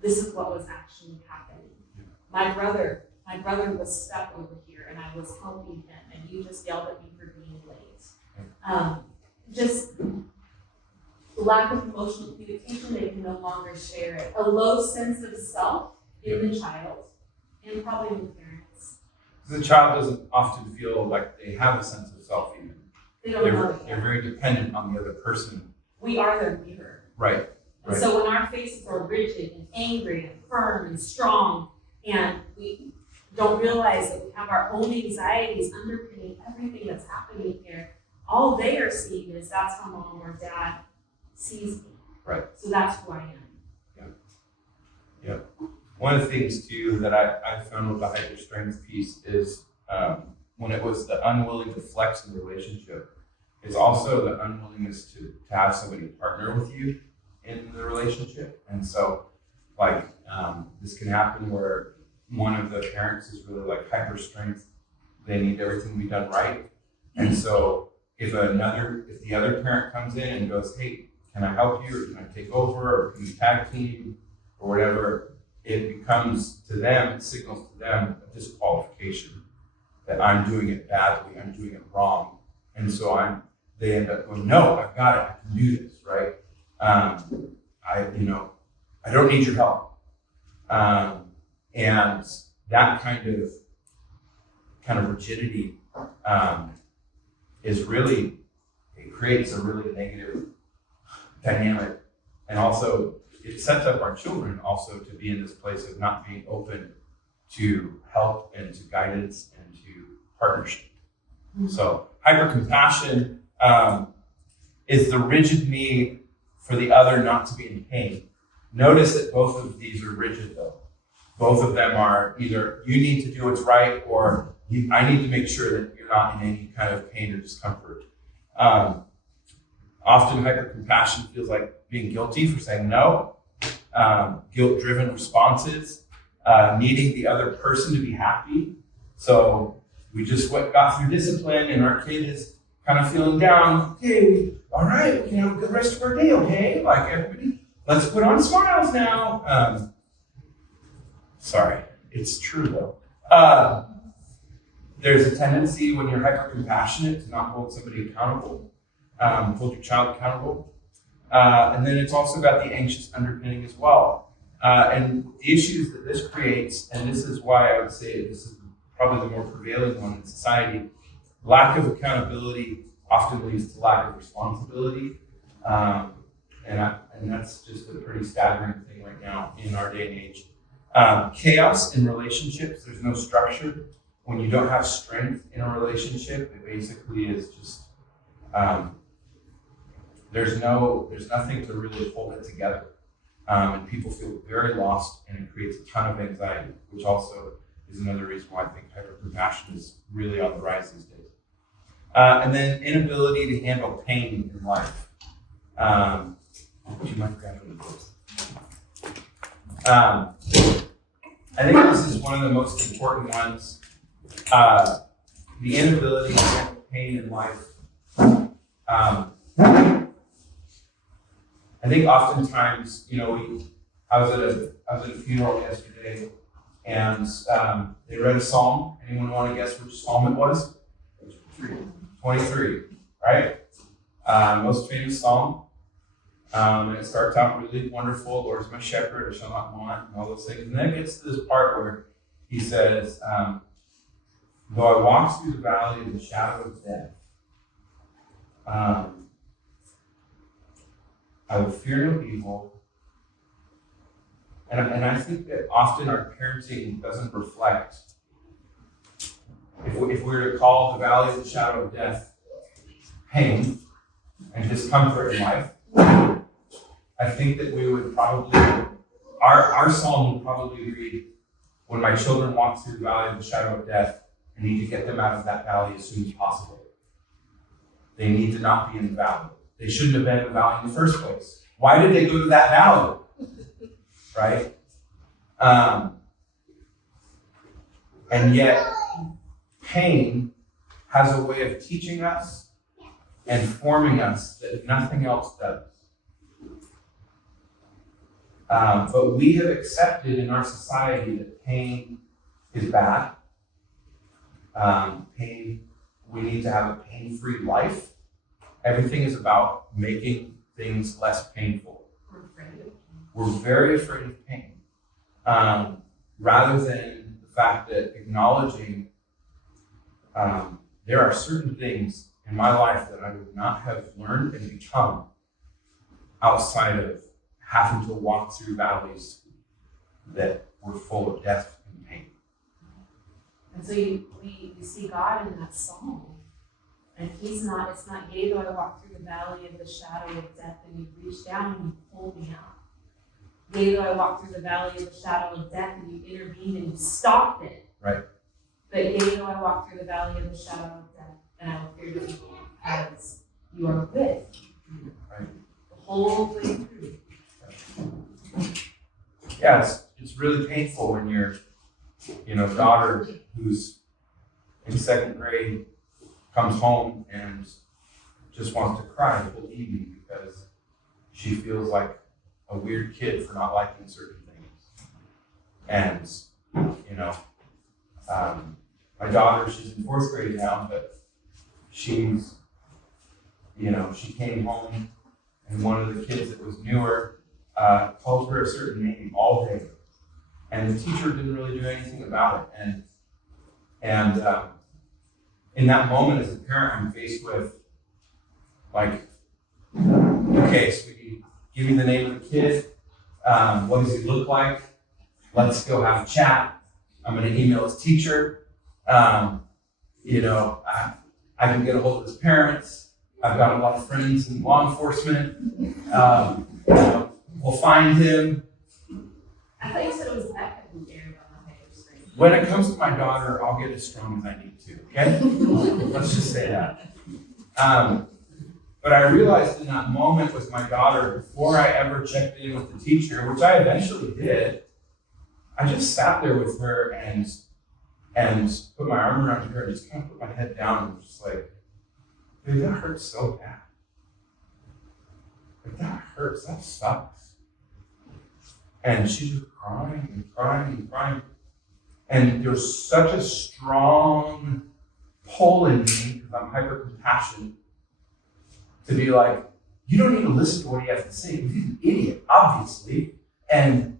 this is what was actually happening. My brother was stuck over here and I was helping him and you just yelled at me for being late. Just lack of emotional communication, they can no longer share it. A low sense of self in the child and probably in the parents. The child doesn't often feel like they have a sense of self even. They don't know it They're yet. very dependent on the other person. We are their mirror. Right. And so when our faces are rigid and angry and firm and strong, and we don't realize that we have our own anxieties underpinning everything that's happening here, all they are seeing is that's how mom or dad sees me. Right. So that's who I am. One of the things too that I found with the hyperstrength piece is when it was the unwilling to flex in the relationship, it's also the unwillingness to have somebody partner with you in the relationship. And so, like, this can happen where one of the parents is really like hyper strength. They need everything to be done right. And so if the other parent comes in and goes, hey, can I help you, or can I take over, or can we tag team, or whatever, it becomes to them, it signals to them a disqualification that I'm doing it badly, I'm doing it wrong. And so they end up going, no, I've got it, I can do this, right? I don't need your help. And that kind of rigidity it creates a really negative dynamic. And also it sets up our children also to be in this place of not being open to help and to guidance and to partnership. Mm-hmm. So hyper-compassion is the rigid need for the other not to be in pain. Notice that both of these are rigid though. Both of them are either you need to do what's right, or I need to make sure that you're not in any kind of pain or discomfort. Often hyper-compassion feels like being guilty for saying no, guilt-driven responses, needing the other person to be happy. So we just got through discipline and our kid is kind of feeling down. Okay, all right, we can have a good rest of our day, okay? Like everybody, let's put on smiles now. Sorry, it's true though. There's a tendency when you're hyper-compassionate to not hold somebody accountable, hold your child accountable. And then it's also got the anxious underpinning as well. And the issues that this creates, and this is why I would say this is probably the more prevailing one in society, lack of accountability often leads to lack of responsibility. And that's just a pretty staggering thing right now in our day and age. Chaos in relationships, there's no structure. When you don't have strength in a relationship, it basically is just, there's nothing to really hold it together. And people feel very lost, and it creates a ton of anxiety, which also is another reason why I think hyper-compassion is really on the rise these days. And then inability to handle pain in life. You might grab one of those. I think this is one of the most important ones. The inability to handle pain in life. I think oftentimes, I was at a funeral yesterday, and they read a psalm. Anyone want to guess which psalm it was? 23, right? Most famous psalm. And it starts out really wonderful. Lord is my shepherd, I shall not want, and all those things. And then it gets to this part where he says, though I walk through the valley of the shadow of death, I will fear no evil. And I think that often our parenting doesn't reflect. If we were to call the valley of the shadow of death pain and discomfort in life, I think that we would probably, our psalm would probably read, when my children walk through the valley of the shadow of death, I need to get them out of that valley as soon as possible. They need to not be in the valley. They shouldn't have been in the valley in the first place. Why did they go to that valley? Right? And yet, pain has a way of teaching us and forming us that nothing else does. But we have accepted in our society that pain is bad. We need to have a pain-free life. Everything is about making things less painful. We're very afraid of pain. Rather than the fact that acknowledging there are certain things in my life that I would not have learned and become outside of having to walk through valleys that were full of death and pain. And so we see God in that psalm. And it's not, yea, though I walk through the valley of the shadow of death, and you reach down and you pulled me out. Yea, though I walk through the valley of the shadow of death, and you intervened and you stopped it. Right. But yea, though I walk through the valley of the shadow of death, and I will fear no evil, because you are with me. Right. The whole way through. Yeah, it's really painful when your daughter who's in second grade comes home and just wants to cry the whole evening because she feels like a weird kid for not liking certain things. And my daughter, she's in fourth grade now, but she came home and one of the kids that was newer called her a certain name all day. And the teacher didn't really do anything about it. And in that moment as a parent, I'm faced with like, okay, sweetie, give me the name of the kid. What does he look like? Let's go have a chat. I'm going to email his teacher. I can get a hold of his parents. I've got a lot of friends in law enforcement. We'll find him. I thought you said it was Becca who aired on the hyperscreen. When it comes to my daughter, I'll get as strong as I need to, okay? Let's just say that. But I realized in that moment with my daughter, before I ever checked in with the teacher, which I eventually did, I just sat there with her and put my arm around her and just kind of put my head down and was just like, dude, that hurts so bad. Like, that hurts, that sucks. And she was crying and crying and crying. And there was such a strong pull in me, because I'm hyper compassionate, to be like, you don't need to listen to what he has to say. He's an idiot, obviously. And,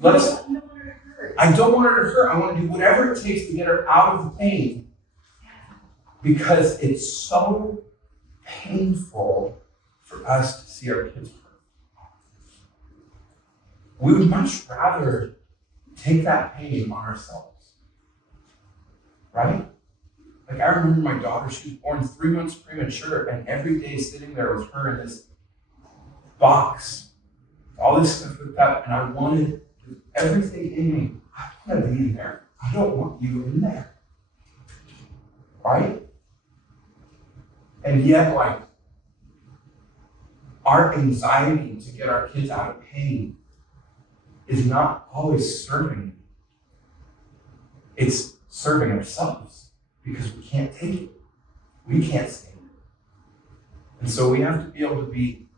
let's. You don't want her to hurt. I don't want her to hurt. I want to do whatever it takes to get her out of the pain, because it's so painful for us to see our kids hurt. We would much rather take that pain on ourselves, right? Like, I remember my daughter, she was born 3 months premature, and every day sitting there with her in this box, all this stuff with that, and I wanted everything in me. I want to be in there. I don't want you in there, right? And yet, like, our anxiety to get our kids out of pain is not always serving. It's serving ourselves, because we can't take it. We can't stand it. And so we have to be able to be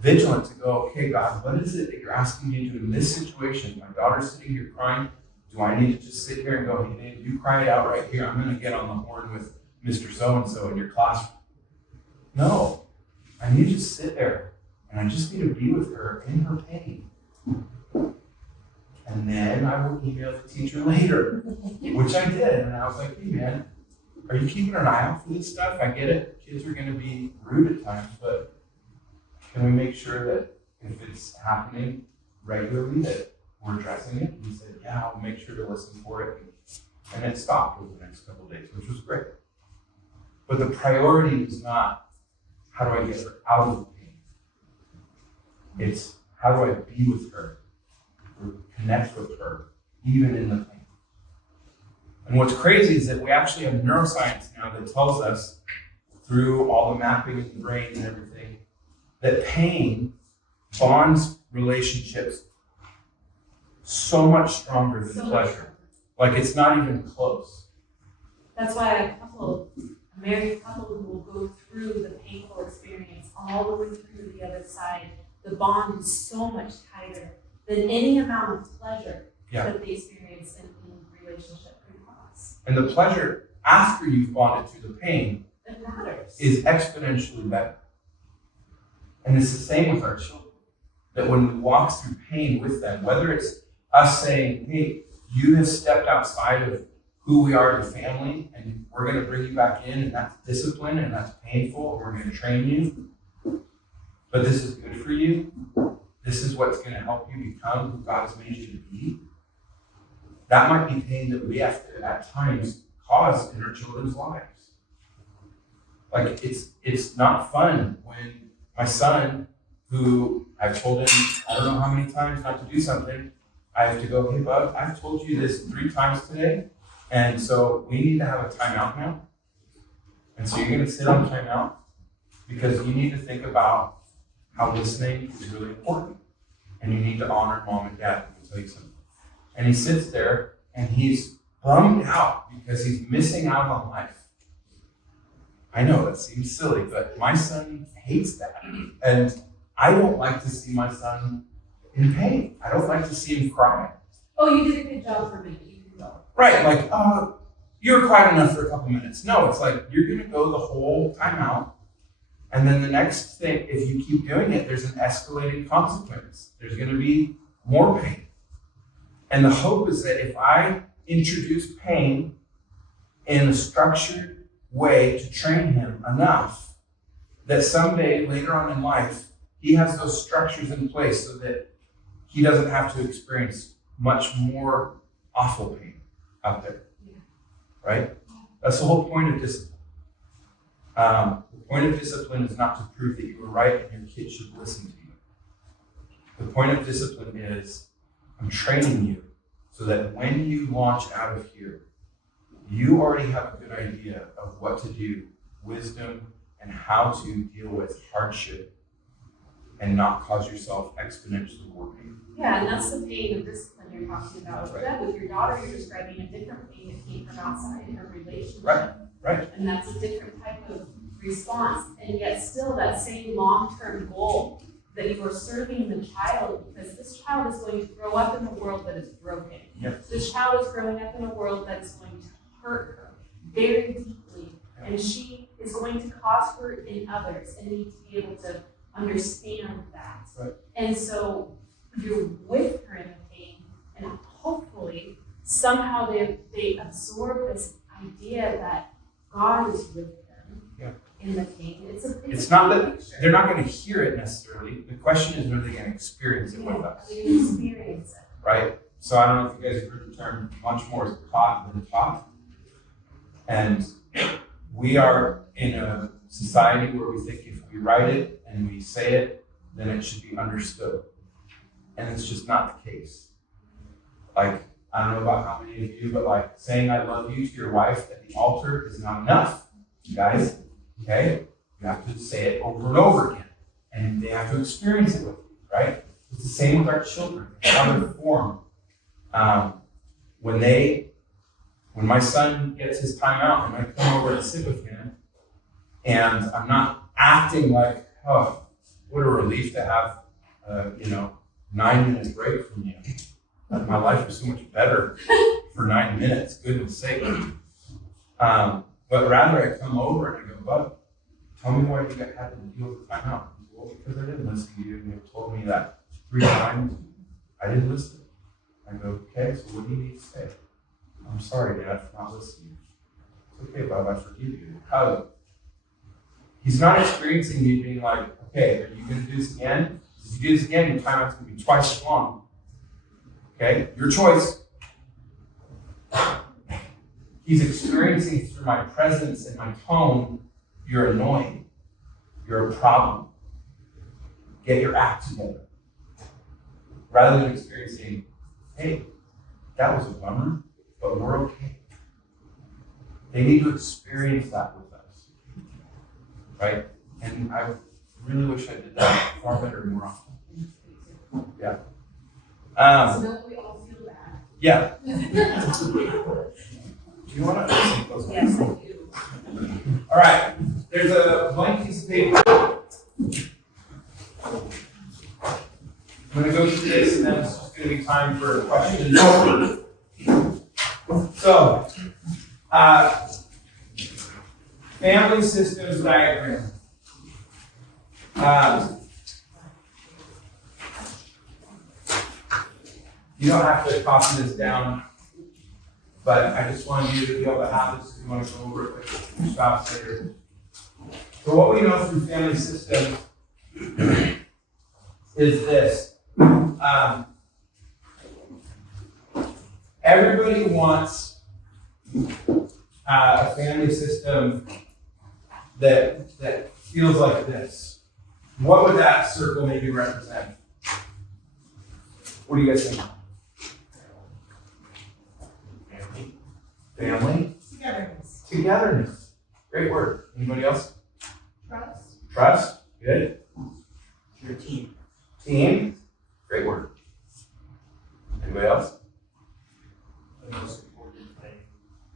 vigilant to go, okay, God, what is it that you're asking me to do in this situation? My daughter's sitting here crying. Do I need to just sit here and go, hey, Dave, you cry it out right here. I'm going to get on the horn with Mr. So-and-so in your classroom. No, I need to just sit there, and I just need to be with her in her pain. And then I will email the teacher later, which I did. And I was like, hey, man, are you keeping an eye out for this stuff? I get it. Kids are going to be rude at times, but can we make sure that if it's happening regularly that we're addressing it? And he said, yeah, I'll make sure to listen for it. And it stopped over the next couple of days, which was great. But the priority is not, how do I get her out of the pain? It's, how do I be with her, or connect with her, even in the pain? And what's crazy is that we actually have neuroscience now that tells us, through all the mapping in the brain and everything, that pain bonds relationships so much stronger than pleasure. Like, it's not even close. That's why a married couple who will go through the painful experience all the way through the other side, the bond is so much tighter than any amount of pleasure that they experience in relationship could cause. And the pleasure after you've bonded through the pain It matters. is exponentially better. And it's the same with our children. That when we walk through pain with them, whether it's us saying, hey, you have stepped outside of who we are as a family, and we're going to bring you back in, and that's discipline, and that's painful, and we're going to train you. But this is good for you. This is what's going to help you become who God has made you to be. That might be pain that we have to, at times, cause in our children's lives. Like, it's not fun when my son, who I've told him I don't know how many times not to do something, I have to go, hey, bud, I've told you this 3 times today. And so we need to have a timeout now. And so you're going to sit on timeout because you need to think about how listening is really important. And you need to honor mom and dad. Let me tell you something. And he sits there and he's bummed out because he's missing out on life. I know that seems silly, but my son hates that. And I don't like to see my son in pain. I don't like to see him cry. Oh, you did a good job for me. You can go. Right, like, you're quiet enough for a couple minutes. No, it's like, you're going to go the whole time out. And then the next thing, if you keep doing it, there's an escalating consequence. There's going to be more pain. And the hope is that if I introduce pain in a structured way to train him enough, that someday later on in life, he has those structures in place so that he doesn't have to experience much more awful pain out there. Right? That's the whole point of discipline. The point of discipline is not to prove that you were right and your kid should listen to you. The point of discipline is I'm training you so that when you launch out of here, you already have a good idea of what to do, wisdom, and how to deal with hardship and not cause yourself exponentially more pain. Yeah, and that's the pain of discipline you're talking about. With that, with your daughter, you're describing a different pain that came from outside her relationship. Right. And that's a different type of response. And yet still that same long-term goal that you are serving the child, because this child is going to grow up in a world that is broken. Yes. This child is growing up in a world that is going to hurt her very deeply. And she is going to cause hurt in others and need to be able to understand that. Right. And so you're with her in the pain, and hopefully somehow they absorb this idea that God is with them in the pain. It's not that they're not going to hear it necessarily. The question is, are they going to experience it with us? They can experience it. Right? So I don't know if you guys have heard the term much more is taught than taught. And we are in a society where we think if we write it and we say it, then it should be understood. And it's just not the case. Like, I don't know about how many of you, but like saying I love you to your wife at the altar is not enough, you guys. Okay? You have to say it over and over again. And they have to experience it with you, right? It's the same with our children. How they're formed. When my son gets his time out and I come over and sit with him, and I'm not acting like, oh, what a relief to have, 9-minute break from you. My life is so much better for 9 minutes, goodness sake. But rather I come over and I go, bud, tell me why you had to deal with the timeout. Well, because I didn't listen to you, and you told me that 3 times. I didn't listen. I go, okay, so what do you need to say? I'm sorry, Dad, for not listening. It's okay, Bob, I forgive you. How? He's not experiencing me being like, okay, are you going to do this again? If you do this again, your timeout's going to be twice as long. Okay, your choice. He's experiencing through my presence and my tone, you're annoying. You're a problem. Get your act together. Rather than experiencing, hey, that was a bummer, but we're okay. They need to experience that with us. Right? And I really wish I did that far better and more often. Yeah. So don't we all feel bad? Yeah. Do you want to take those? Yes, I do. All right. There's a blank piece of paper. I'm going to go through this, and then it's just going to be time for questions. So, family systems diagram. You don't have to copy this down, but I just wanted you to be able to have this if you want to go over it with your spouse later. So what we know through family systems is this. Everybody wants a family system that feels like this. What would that circle maybe represent? What do you guys think? Family. Togetherness. Togetherness. Great word. Anybody else? Trust. Trust. Good. Your team. Team. Great word. Anybody else? The most important thing.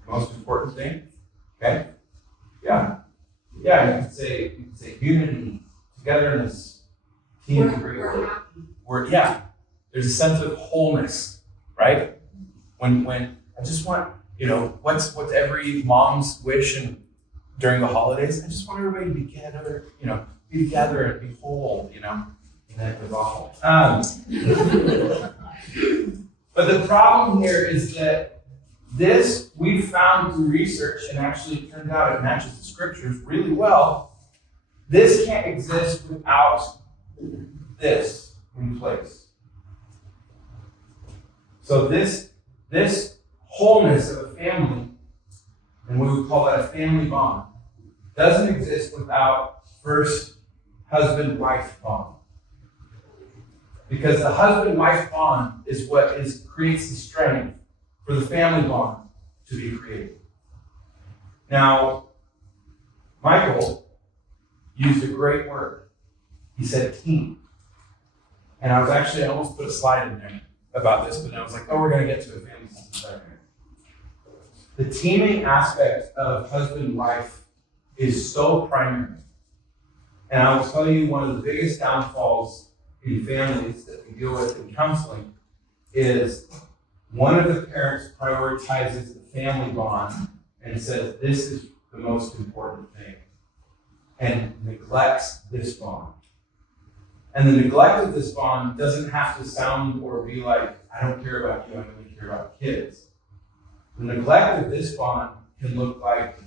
Most important thing? Okay. Yeah. Yeah, you could say unity, togetherness, team. Great word. Happy. Yeah. There's a sense of wholeness, right? When I just want, what's every mom's wish and during the holidays? I just want everybody to be together, be together and be whole, and that was awful. But the problem here is that this we found through research, and actually it turned out it matches the scriptures really well. This can't exist without this in place. So this wholeness of a family, and we would call that a family bond, doesn't exist without first husband-wife bond. Because the husband-wife bond is what creates the strength for the family bond to be created. Now, Michael used a great word. He said team. And I almost put a slide in there about this, but I was like, we're going to get to a family second. The teaming aspect of husband-wife is so primary. And I will tell you one of the biggest downfalls in families that we deal with in counseling is one of the parents prioritizes the family bond and says this is the most important thing and neglects this bond. And the neglect of this bond doesn't have to sound or be like, I don't care about you, I only care about kids. The neglect of this bond can look like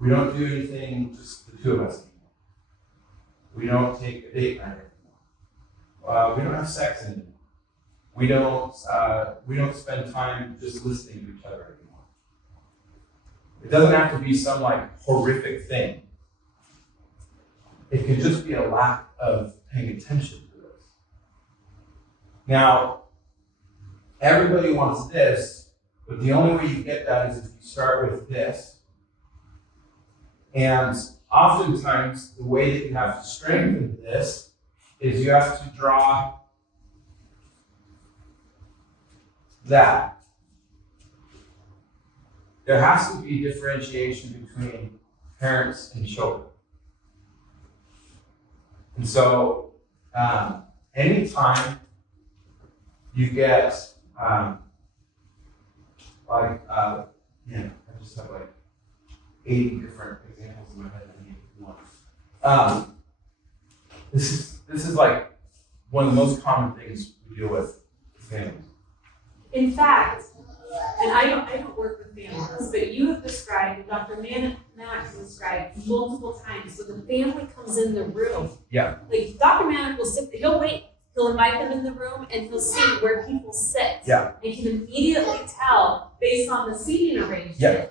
we don't do anything, just the two of us anymore. We don't take a date night anymore. We don't have sex anymore. We don't spend time just listening to each other anymore. It doesn't have to be some horrific thing. It can just be a lack of paying attention to this. Now, everybody wants this, but the only way you get that is if you start with this. And oftentimes, the way that you have to strengthen this is you have to draw that. There has to be differentiation between parents and children. And so, anytime you get, I just have 80 different examples in my head. I need one. This is one of the most common things we deal with families. In fact, and I don't work with families, but you have described, Dr. Mack has described multiple times, so the family comes in the room. Yeah. Dr. Mack will he'll wait, he'll invite them in the room and he'll see where people sit. Yeah. And can immediately tell, based on the seating arrangement, Yeah.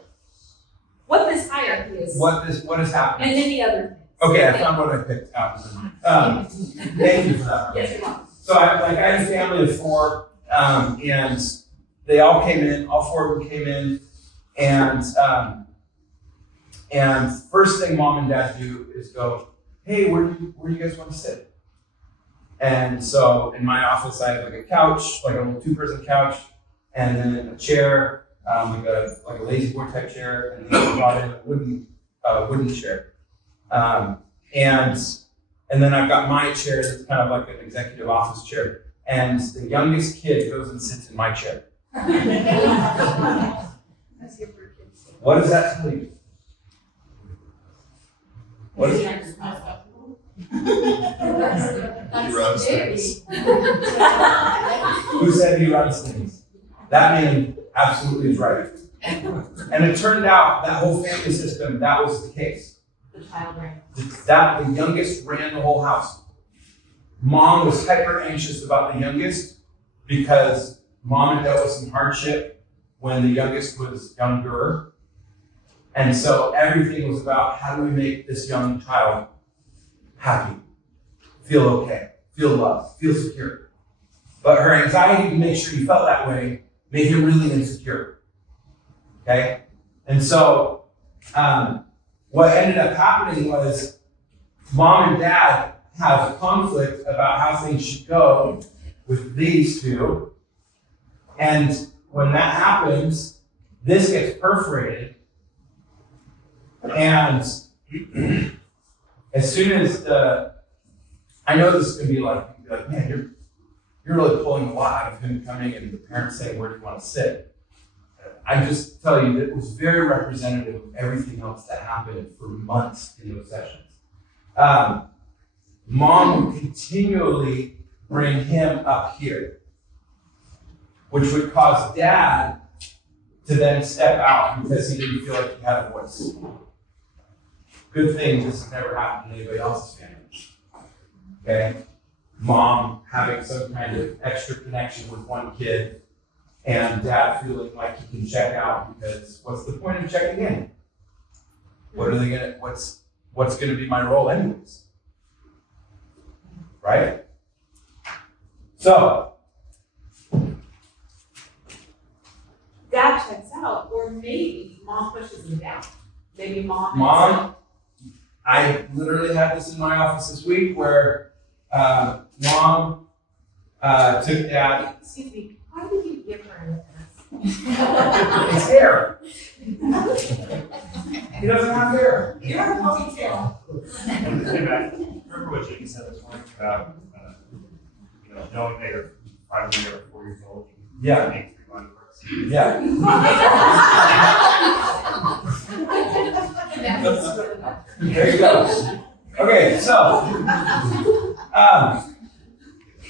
what this hierarchy is. What is happening? And any other things. Okay, I found what I picked out. Thank you for that. Yes, you're welcome. So I had a family of 4, and they all came in. All 4 of them came in, and first thing mom and dad do is go, "Hey, where do you guys want to sit?" And so in my office, I have a couch, a little 2-person couch, and then a chair, like a lazy boy type chair, and then I brought in a wooden chair. And then I've got my chair that's kind of like an executive office chair. And the youngest kid goes and sits in my chair. What does that tell you? What is it? He runs things. Who said he runs things? That man absolutely is right. And it turned out that whole family system, that was the case. The child ran. That the youngest ran the whole house. Mom was hyper anxious about the youngest because mom had dealt with some hardship when the youngest was younger. And so everything was about how do we make this young child happy, feel okay, feel loved, feel secure. But her anxiety to make sure he felt that way made him really insecure. Okay? And so what ended up happening was mom and dad have a conflict about how things should go with these two. And when that happens, this gets perforated. And as soon as I know this is gonna be like, man, you're really pulling a lot out of him coming and the parents saying, where do you want to sit? I just tell you that it was very representative of everything else that happened for months in those sessions. Mom would continually bring him up here, which would cause dad to then step out because he didn't feel like he had a voice. Good thing this has never happened in anybody else's family. Okay? Mom having some kind of extra connection with one kid and dad feeling like he can check out because what's the point of checking in? What's gonna be my role anyways? Right? So Dad checks out, or maybe mom pushes him down. Maybe mom. I literally had this in my office this week where mom took dad. Excuse me, why did you give her an It's hair. He doesn't have hair. You're a ponytail. Remember what Jamie said this morning about, knowing that you're 5 years or 4 years old. You Yeah. make 3 months work. Yeah. There you go. Okay, so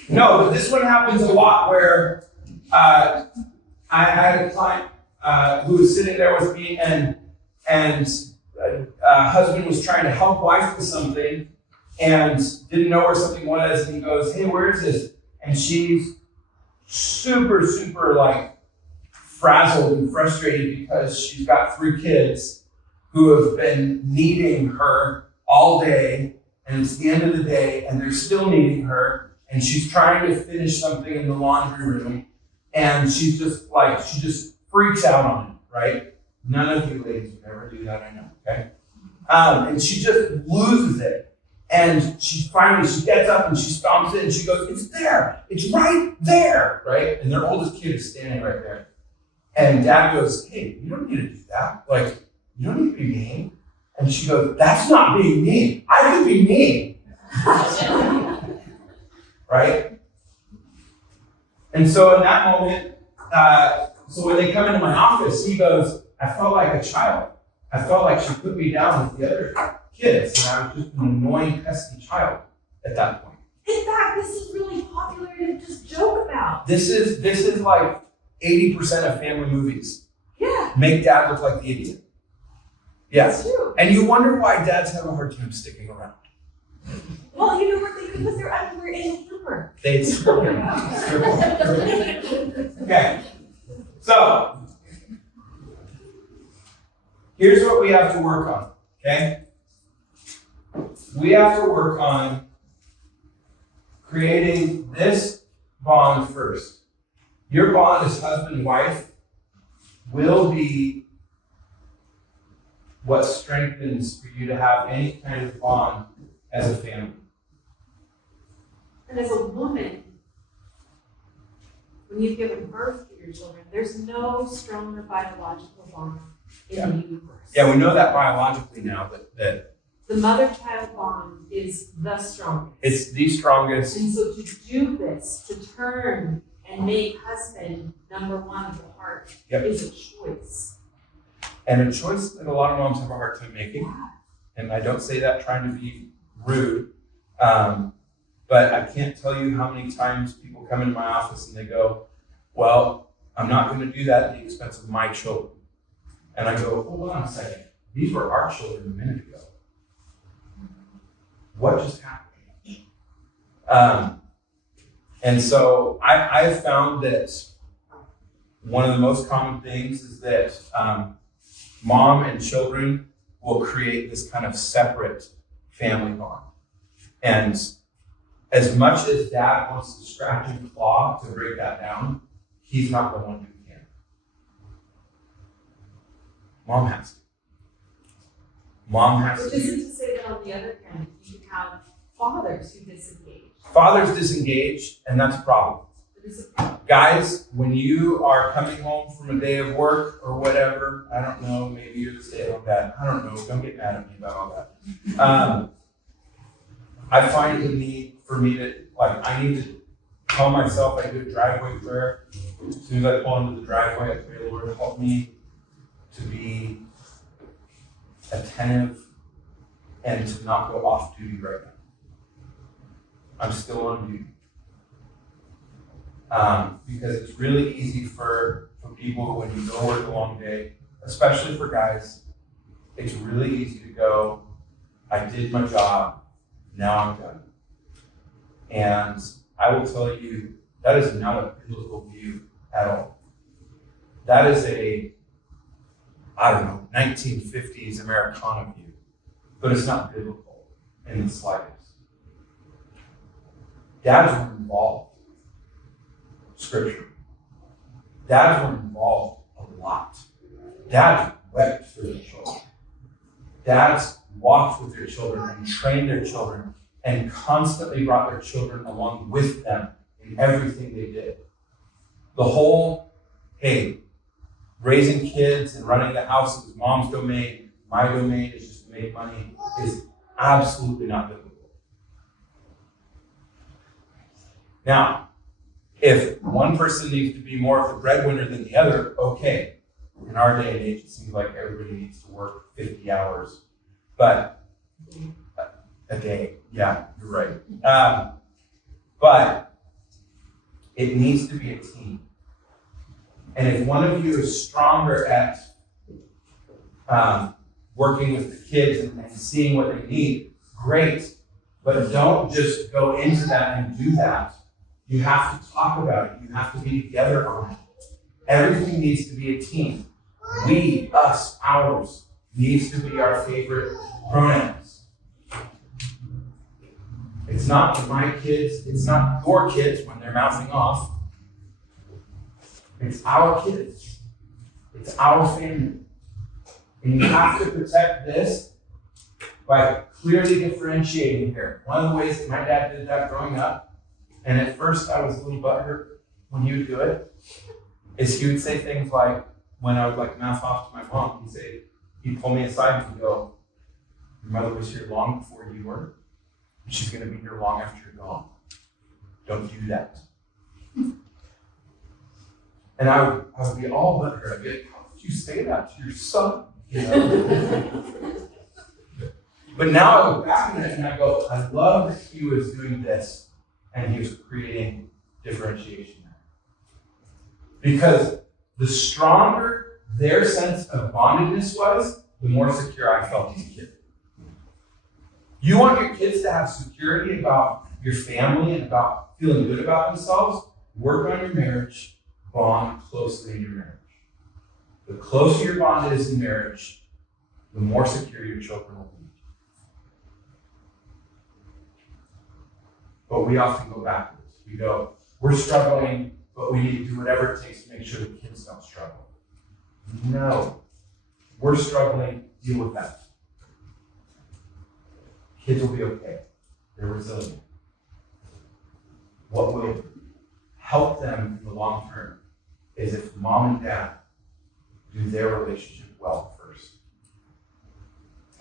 no, but this one happens a lot where I had a client who was sitting there with me and husband was trying to help wife with something and didn't know where something was, and he goes, hey, where is this? And she's super like frazzled and frustrated because she's got 3 kids who have been needing her all day, and it's the end of the day and they're still needing her, and she's trying to finish something in the laundry room, and she just freaks out on it, right? None of you ladies would ever do that, I know, okay? And she just loses it. And she gets up and she stomps it and she goes, it's there, it's right there, right? And their oldest kid is standing right there. And dad goes, hey, you don't need to do that. Like, you don't need to be mean. And she goes, that's not being mean. I can be mean. Right? And so in that moment, so when they come into my office, he goes, I felt like a child. I felt like she put me down with the other kids, and I was just an annoying, pesky child at that point. In fact, this is really popular to just joke about. This is like 80% of family movies. Yeah, Make dad look like the idiot. Yeah. that's true. And you wonder why dads have a hard time sticking around. Well, you know what they could put their underwear in the hamper. They'd screw him. Okay. So here's what we have to work on, okay? We have to work on creating this bond first. Your bond as husband and wife will be what strengthens for you to have any kind of bond as a family. And as a woman, when you've given birth to your children, there's no stronger biological bond in the universe. Yeah, we know that biologically now, that The mother-child bond is the strongest. it's the strongest. And so to do this, to turn and make husband number one of the heart Yep. is a choice. And a choice that a lot of moms have a hard time making. And I don't say that trying to be rude, but I can't tell you how many times people come into my office and they go, well, I'm not going to do that at the expense of my children. And I go, hold on a second. These were our children a minute ago. What just happened? And so I've found that one of the most common things is that mom and children will create this kind of separate family bond. And as much as dad wants to scratch and claw to break that down, he's not the one who can. Mom has to. Mom has Which to. isn't to say that on the other hand, you have fathers who disengage. Fathers disengage, and that's a problem. It is a problem. Guys, when you are coming home from a day of work or whatever, I don't know, maybe you're the stay-at-home dad. I don't know. Don't get mad at me about all that. I find the need for me to, I need to tell myself I do a driveway prayer. As soon as I pull into the driveway, I pray, Lord, help me to be attentive and to not go off duty right now. I'm still on duty. Because it's really easy for people when you go work a long day, especially for guys, it's really easy to go, I did my job, now I'm done. And I will tell you, that is not a biblical view at all. That is a, 1950s Americana view, but it's not biblical in the slightest. Dads were involved. Scripture. Dads were involved a lot. Dads wept for their children. Dads walked with their children and trained their children and constantly brought their children along with them in everything they did. The whole, hey, raising kids and running the house is mom's domain, my domain is just to make money, is absolutely not biblical. Now, if one person needs to be more of the breadwinner than the other, okay. In our day and age, it seems like everybody needs to work 50 hours, but a day. Yeah, you're right. But it needs to be a team. And if one of you is stronger at working with the kids and seeing what they need, great. But don't just go into that and do that. You have to talk about it. You have to be together on it. Everything needs to be a team. We, us, ours, needs to be our favorite pronouns. It's not my kids, it's not your kids when they're mouthing off. It's our kids. It's our family. And you have to protect this by clearly differentiating here. One of the ways that my dad did that growing up, and at first I was a little butthurt when he would do it, is he would say things like, when I would mouth off to my mom, he'd pull me aside and go, your mother was here long before you were, and she's gonna be here long after you're gone. Don't do that. And I would be all butthurt. I'd be like, how could you say that to your son? You know? But now I look back on it and I go, I love that he was doing this. And he was creating differentiation there. Because the stronger their sense of bondedness was, the more secure I felt as a kid. You want your kids to have security about your family and about feeling good about themselves, work on your marriage, bond closely in your marriage. The closer your bond is in marriage, the more secure your children will be. But we often go backwards. We go, we're struggling, but we need to do whatever it takes to make sure the kids don't struggle. No. We're struggling, deal with that. Kids will be okay. They're resilient. What will help them in the long term is if mom and dad do their relationship well first.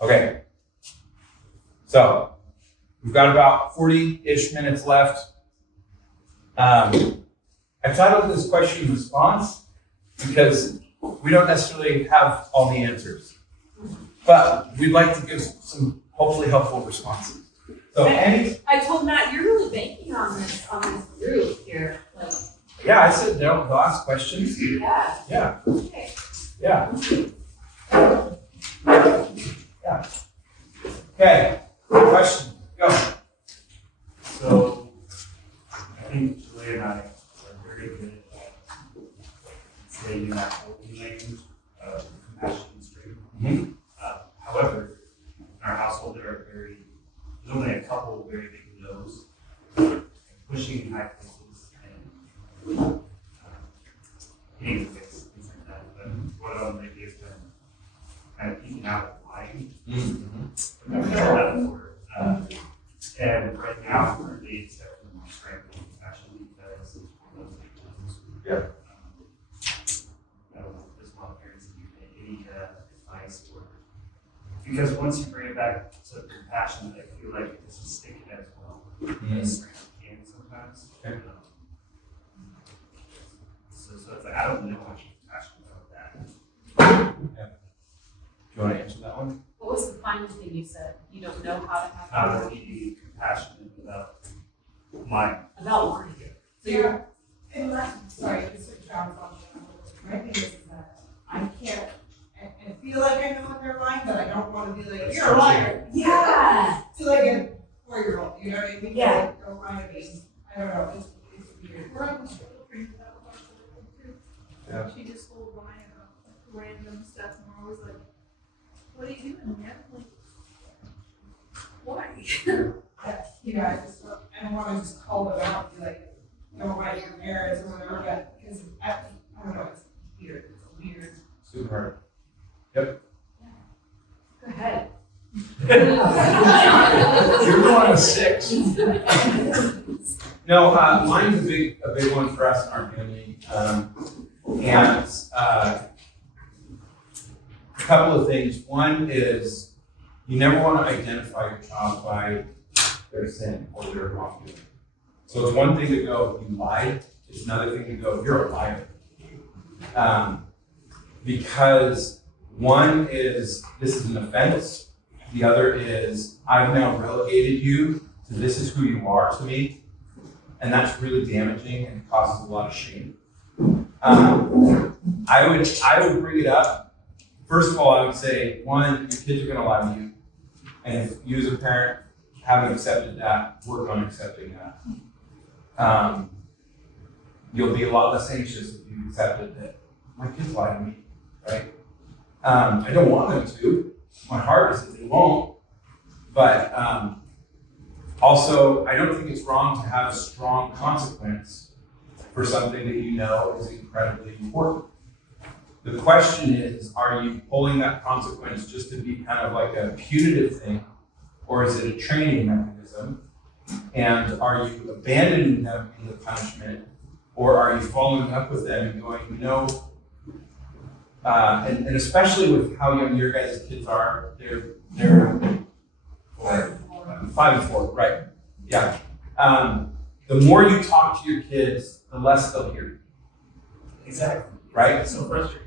Okay. So, we've got about 40-ish minutes left. I titled this question response because we don't necessarily have all the answers, but we'd like to give some hopefully helpful responses. So I told Matt, you're really banking on this group here. Yeah, I said they'll ask questions. Yeah. Yeah. Okay. Yeah. Yeah. Okay. Question. Go. So, I think Julie and I are very good at stating that holy language of compassion and strength. Mhm. However, in our household, there's only a couple of very big no's, pushing in high places and hitting the face, things like that. But one of them maybe has been metaphor. And right now, currently, it's definitely more strength and compassion because it's one of those big ones. Yeah. I don't know, as well, parents, if you get any advice or, because once you bring it back to compassion, I feel like this is sticking as well. As strength can sometimes. Okay. So it's like, I don't know how much compassion about that. Do you want to answer that one? What was the final thing you said? You don't know how to have How to be compassionate about mine. about lying. So you're, and my, sorry, just to bounce off my thing is that I can't, and feel like I know what they're lying, but I don't wanna be like, you're a liar. Yeah. To like a 4-year-old, you know what I mean? Yeah. Like, don't lie to me. I don't know, it's weird. We're on the school trip, that was actually too. Yeah. She just told Ryan about like random stuff, and we're always like, what are you doing, man? Like, why? Yeah, I just, I don't wanna just call them out and be like, don't lie to your parents or whatever, but, because I don't know, it's weird, it's a weird. Super hard. Go ahead. You're one of 6. No, mine's a big one for us in our family. And a couple of things. One is you never want to identify your child by their sin or their wrongdoing. So it's one thing to go, you lied. It's another thing to go, you're a liar. Because one is, this is an offense. The other is, I've now relegated you to this is who you are to me. And that's really damaging and causes a lot of shame. I would bring it up. First of all, I would say, one, your kids are gonna lie to you. And if you as a parent haven't accepted that, work on accepting that. You'll be a lot less anxious if you accepted that my kids lie to me, right? I don't want them to. My heart is that they won't. But also, I don't think it's wrong to have a strong consequence for something that you know is incredibly important. The question is, are you pulling that consequence just to be kind of like a punitive thing, or is it a training mechanism? And are you abandoning them in the punishment, or are you following up with them and going, you know, and especially with how young your guys' kids are, they're 5 and 4, right? Yeah. The more you talk to your kids, the less they'll hear you, Exactly. right? It's so frustrating.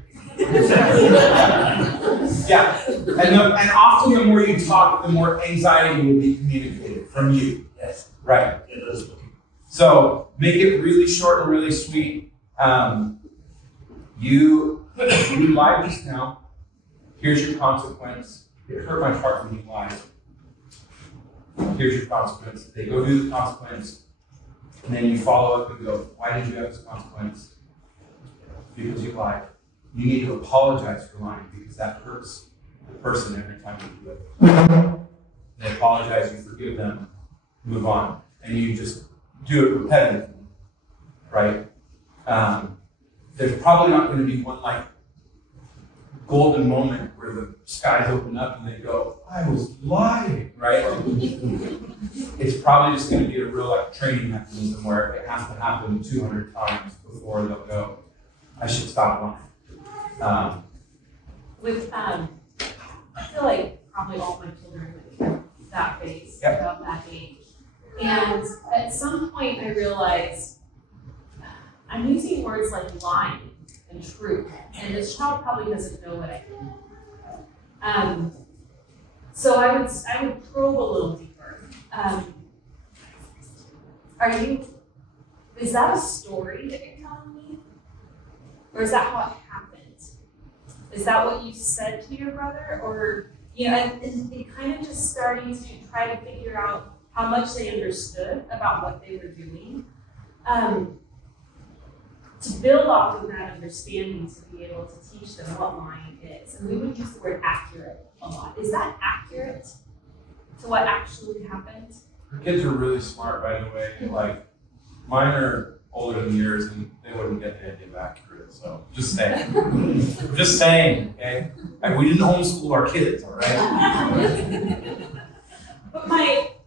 Yeah. And often the more you talk, the more anxiety will be communicated from you, Yes. right? It is. So make it really short and really sweet. You lied just now. Here's your consequence. It hurt my heart when you lied. Here's your consequence. They go do the consequence, and then you follow up and go, why did you have this consequence? Because you lied. You need to apologize for lying because that hurts the person every time you do it. They apologize, you forgive them, move on, and you just do it repetitively, right? There's probably not going to be one like golden moment where the skies open up and they go, I was lying, right? It's probably just going to be a real like training mechanism where it has to happen 200 times before they'll go, I should stop lying. I feel like probably all my children went through that phase, Yep. about that age. And at some point I realized I'm using words like lying and truth, and this child probably doesn't know what I mean. So I would probe a little deeper. Is that a story that you're telling me? Or is that how it happened? Is that what you said to your brother? Or, and they kind of just starting to try to figure out how much they understood about what they were doing. To build off of that understanding to be able to teach them what lying is. And we would use the word accurate a lot. Is that accurate to what actually happened? Her kids are really smart, by the way. Like, mine are older than yours, and they wouldn't get the idea of accurate. So just saying, just saying, okay. And we didn't homeschool our kids, all right? But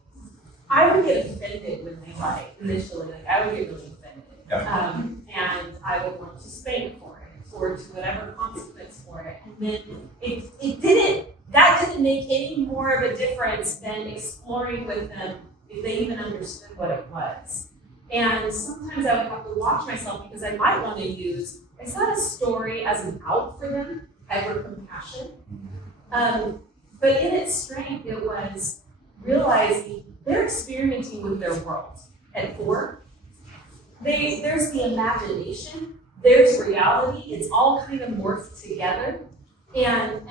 I would get offended when they lie initially. Like I would get really offended, and I would want to spank for it or to whatever consequence for it. And then it didn't. That didn't make any more of a difference than exploring with them if they even understood what it was. And sometimes I would have to watch myself because I might want to use, it's not a story as an out for them, ever compassion. But in its strength, it was realizing they're experimenting with their world. At 4, there's the imagination, there's reality, it's all kind of morphed together. And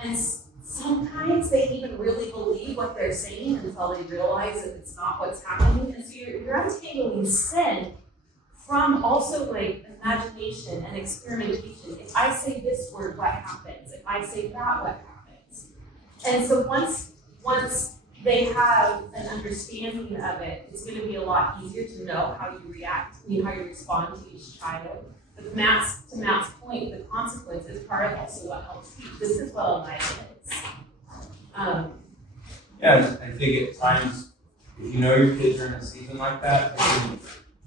sometimes they even really believe what they're saying until they realize that it's not what's happening. And so you're untangling sin from also like imagination and experimentation. If I say this word, what happens? If I say that, what happens? And so once they have an understanding of it, it's going to be a lot easier to know how you react, how you respond to each child. But to Matt's point, the consequence is part of also what helps teach. This is what a life is. Yeah, I think at times, if you know your kids are in a season like that, take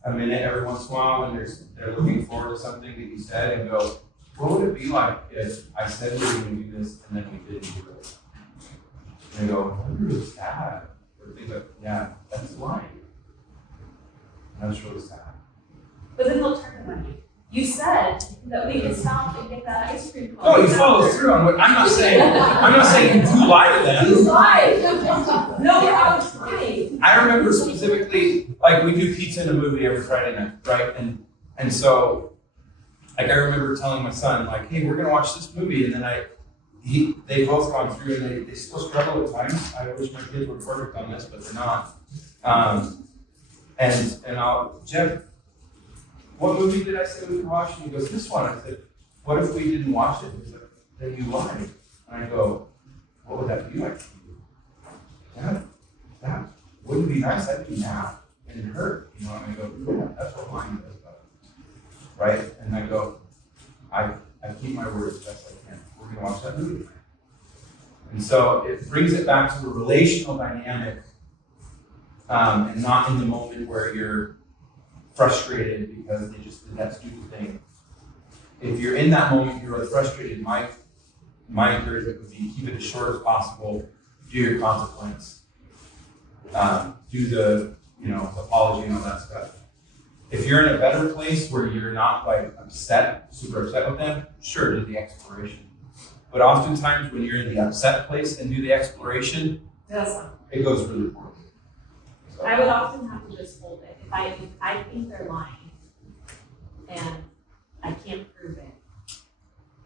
a minute every once in a while when they're looking forward to something that you said and go, what would it be like if I said we were going to do this and then we didn't do it? And they go, I'm really sad. Or they go, yeah, that's lying. That's really sad. But then they'll turn on you. You said that we could stop and get that ice cream cone. No, you follow through on what I'm not saying you do lie to them. You lied. No, I was trying. I remember specifically, like we do pizza in a movie every Friday night, right? And so, like I remember telling my son, like, hey, we're gonna watch this movie, and then they've both gone through, and they still struggle at times. I wish my kids were perfect on this, but they're not. And I'll, Jeff, what movie did I say we could watch? And he goes, this one. I said, what if we didn't watch it? He's like, then you lied. And I go, what would that be like for you? That wouldn't be nice. I'd be mad and hurt, And I go, yeah, that's what lying does, right? And I go, I keep my word as best I can. We're gonna watch that movie. And so it brings it back to a relational dynamic, and not in the moment where you're frustrated because they just did that stupid thing. If you're in that moment, you're really frustrated, my encouragement would be keep it as short as possible, do your consequence, do the apology and all that stuff. If you're in a better place where you're not like super upset with them, sure, do the exploration. But oftentimes when you're in the upset place and do the exploration, it goes really poorly. So, I would often have to just hold it. If I think they're lying and I can't prove it,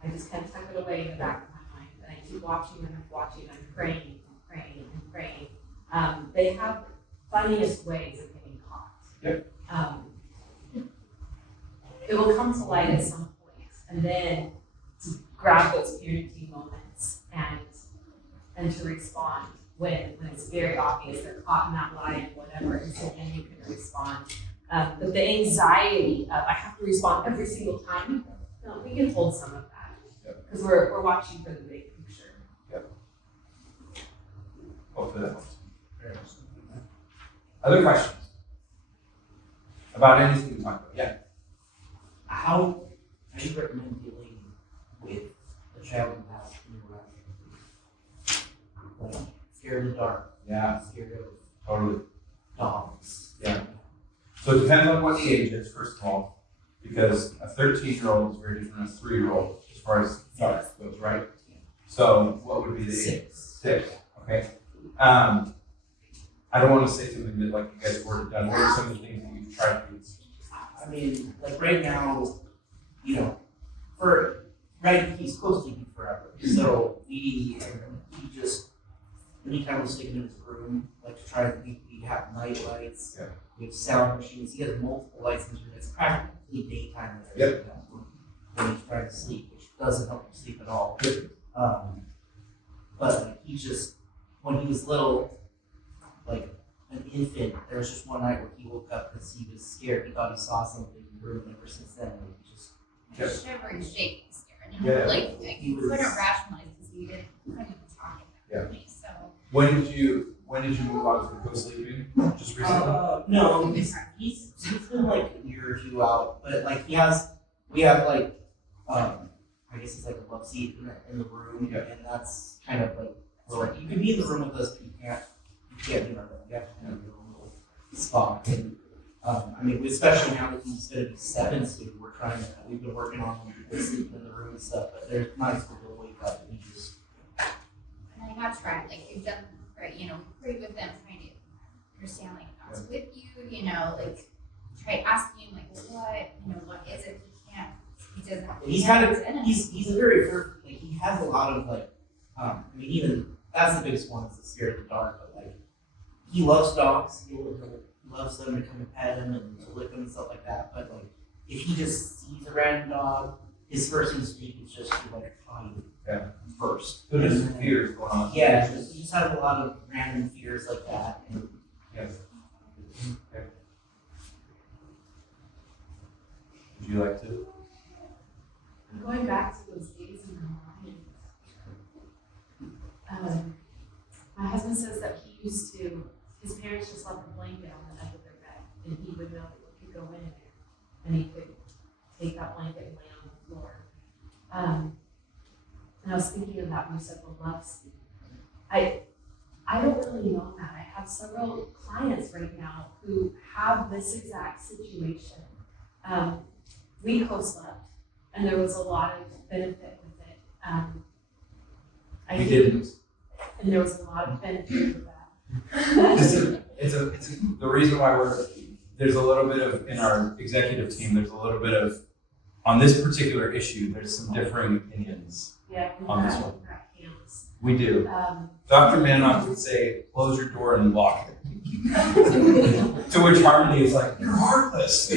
I just kind of tuck it away in the back of my mind and I keep watching and I'm praying. They have funniest ways of getting caught. Yep. It will come to light at some point, and then to grab those parenting moments and to respond when it's very obvious they're caught in that lie and whatever, and so then you can respond. But the anxiety of I have to respond every single time, no, we can hold some of that because we're watching for the big picture. hopefully that helps. Other questions about anything we talked about? Yeah. How do you recommend dealing with a child who has neurotic, like scared of the dark, Yeah. scared of Totally. dogs? Yeah. So it depends on what the age is, first of all, because a 13-year-old is very different than a 3-year-old as far as dark goes, right? So what would be the age? 6. 6. Okay. I don't want to say something that like you guys were done. What are some of the things that you've tried to do? I mean, like right now, he's supposed to be forever. So he just, anytime we're sticking in his room, like to try to, we have night lights, Yeah. we have sound machines, he has multiple lights in his room. It's practically daytime there. When he's trying to sleep, which doesn't help him sleep at all. But like, he just, when he was little, like an infant, there was just one night where he woke up because he was scared. He thought he saw something in the room, and ever since then, like, he just Yep. Shivering, shaking, scared. And Yeah. like He you was- couldn't rationalize because you couldn't even talk Yeah. at me. So When did you move on to co-sleeping? Just recently? No, he's been like a year or two out, but like we have like I guess it's like a love seat in the room, Yeah. and that's kind of like we're like you can be in the room with us, but you can't be in our room. You have to kind of your own little spot. And I mean, especially now that he's gonna be 7, so we've been working on him sleeping in the room and stuff. But there's nights where he'll wake up and he just and I have tried, like you've done right, prayed with them, trying to understand like God's with you, like try asking him like what is it? He doesn't have he's kind of he's a very like he has a lot of like I mean even that's the biggest one is the scared of the dark, but like he loves dogs, he loves them to come and pet him and to lick him and stuff like that, but like if he just sees a random dog, his first instinct is just to like hide first. So there's some fears going on. Yeah, he just has a lot of random fears like that. And Yes. Okay. Would you like to? I'm going back to those days in my mind. My husband says that his parents just left a blanket on the edge of their bed, and he would know that he could go in there, and he could take that blanket and lay on the floor. And I was thinking of that when you said the love seat. I don't really know that. I have several clients right now who have this exact situation. We co-slept, and there was a lot of benefit with it. We didn't. And there was a lot of benefit with that. It's the reason why there's a little bit of, in our executive team, there's a little bit of, on this particular issue, there's some differing opinions. Yeah, On this we've one. got hands. We do. Dr. Manoff would say, close your door and lock it. To which Harmony is like, you're heartless.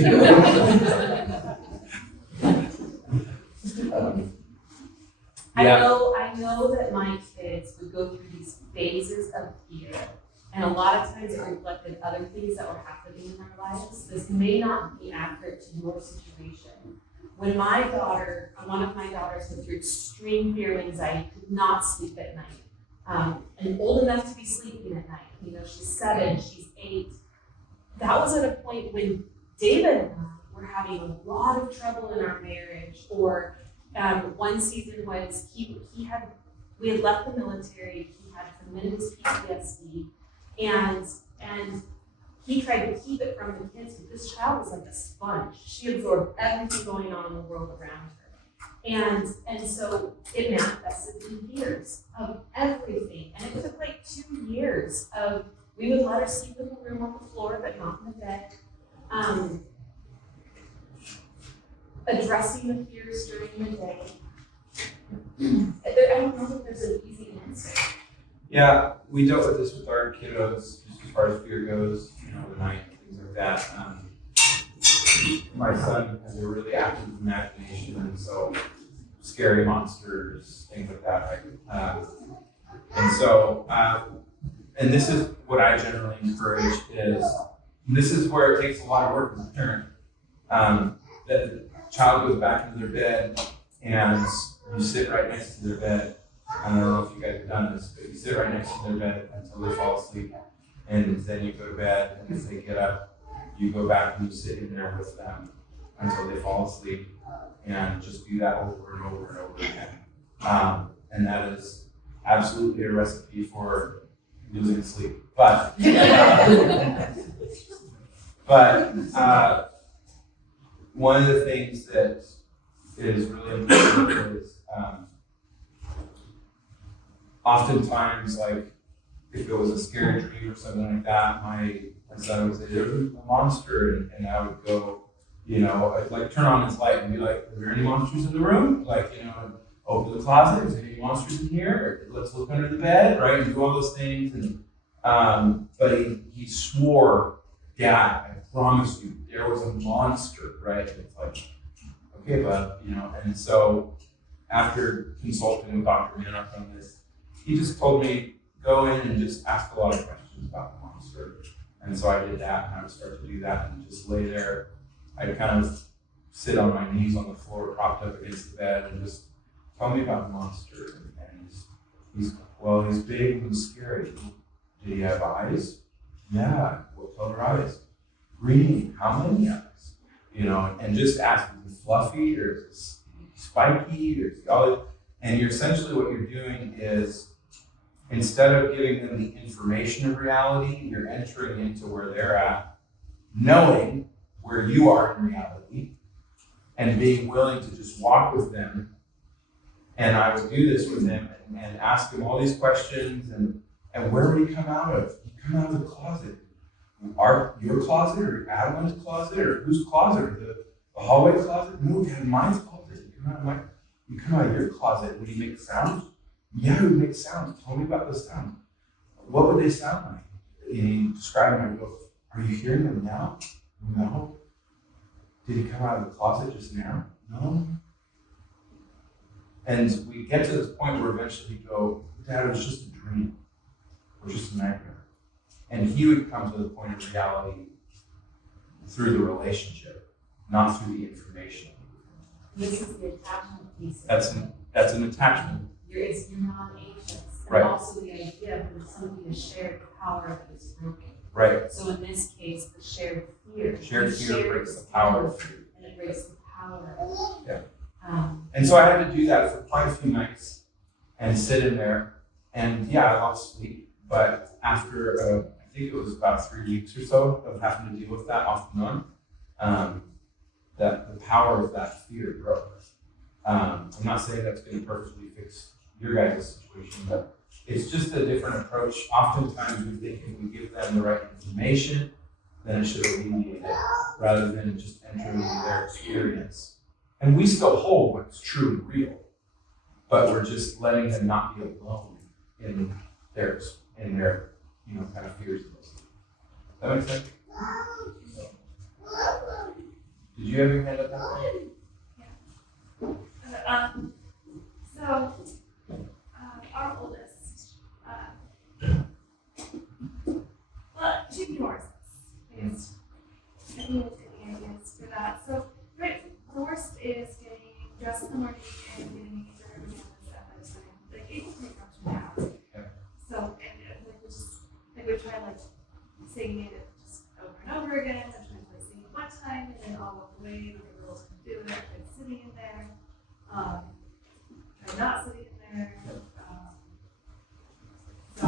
I Yeah. know that my kids would go through these phases of fear, and a lot of times it reflected other things that were happening in their lives. This may not be accurate to your situation. When one of my daughters went through extreme fear and anxiety, could not sleep at night, and old enough to be sleeping at night. She's 7, she's 8. That was at a point when David and I were having a lot of trouble in our marriage, or one season was we had left the military, he had tremendous PTSD, and he tried to keep it from the kids, but this child was like a sponge. She absorbed everything going on in the world around her. And so it manifested in fears of everything. And it took like 2 years of, we would let her sleep in the room on the floor, but not in the bed. Addressing the fears during the day. I don't know if there's an easy answer. Yeah, we dealt with this with our kiddos, just as far as fear goes, the night, things like that. My son has a really active imagination, and so scary monsters, things like that, right? And this is what I generally encourage is, this is where it takes a lot of work as a parent. The child goes back into their bed, and you sit right next to their bed. I don't know if you guys have done this, but you sit right next to their bed until they fall asleep, and then you go to bed, and as they get up, you go back and you sit in there with them until they fall asleep, and just do that over and over and over again. And that is absolutely a recipe for losing sleep. But one of the things that is really important is oftentimes, like, if it was a scary dream or something like that, my son would say, there's a monster, and I would go, I'd like turn on his light and be like, are there any monsters in the room? Like, open the closet, is there any monsters in here? Or, let's look under the bed, right? And do all those things. And but he swore, Dad, I promise you, there was a monster, right? And it's like, okay, bud, and so after consulting with Dr. Manoff on this, he just told me, go in and just ask a lot of questions about the monster. And so I did that, and I would start to do that and just lay there. I'd kind of sit on my knees on the floor, propped up against the bed, and just tell me about the monster. And he's big and scary. Did he have eyes? Yeah. What color eyes? Green. How many eyes? You know, and just ask, is it fluffy or is it spiky or is it all? And essentially what you're doing is, instead of giving them the information of reality, you're entering into where they're at, knowing where you are in reality, and being willing to just walk with them. And I would do this with him and ask him all these questions, and where would he come out of? He'd come out of the closet. Your closet or Adeline's closet or whose closet? The hallway closet? No, Dad, mine's closet. You come out of your closet. Would he make sounds? Yeah, he would make sounds. Tell me about the sounds. What would they sound like? And he described them. I go, are you hearing them now? No. Did he come out of the closet just now? No. And we get to this point where eventually he'd go, Dad, it was just a dream. It was just a nightmare. And he would come to the point of reality through the relationship, not through the information. This is the attachment piece. That's an attachment. You're not anxious. Right. And also the idea of when somebody has shared power that is broken. Right. So in this case, the shared fear. Shared fear breaks the power of fear. And it breaks the power. Yeah. And so I had to do that for quite a few nights and sit in there. And yeah, I lost sleep. But after, I think it was about 3 weeks or so of having to deal with that off and on, that the power of that fear broke. I'm not saying that's going to perfectly fix your guys' situation, but it's just a different approach. Oftentimes we think if we give them the right information, then it should alleviate it, rather than just entering into their experience. And we still hold what's true and real, but we're just letting them not be alone in their kind of fears. Does that make sense? Did you have your hand up that way? Our oldest, she ignores us. I think it's getting ideas for that. So, right, the worst is getting dressed in the morning and getting into her pajamas at bedtime. Like, it can take up to an hour. Yeah. So, we try singing it just over and over again. I'm trying to play singing one time, and then I'll walk away, but the girls can do it. I'm sitting in there. Try not sitting in there. So,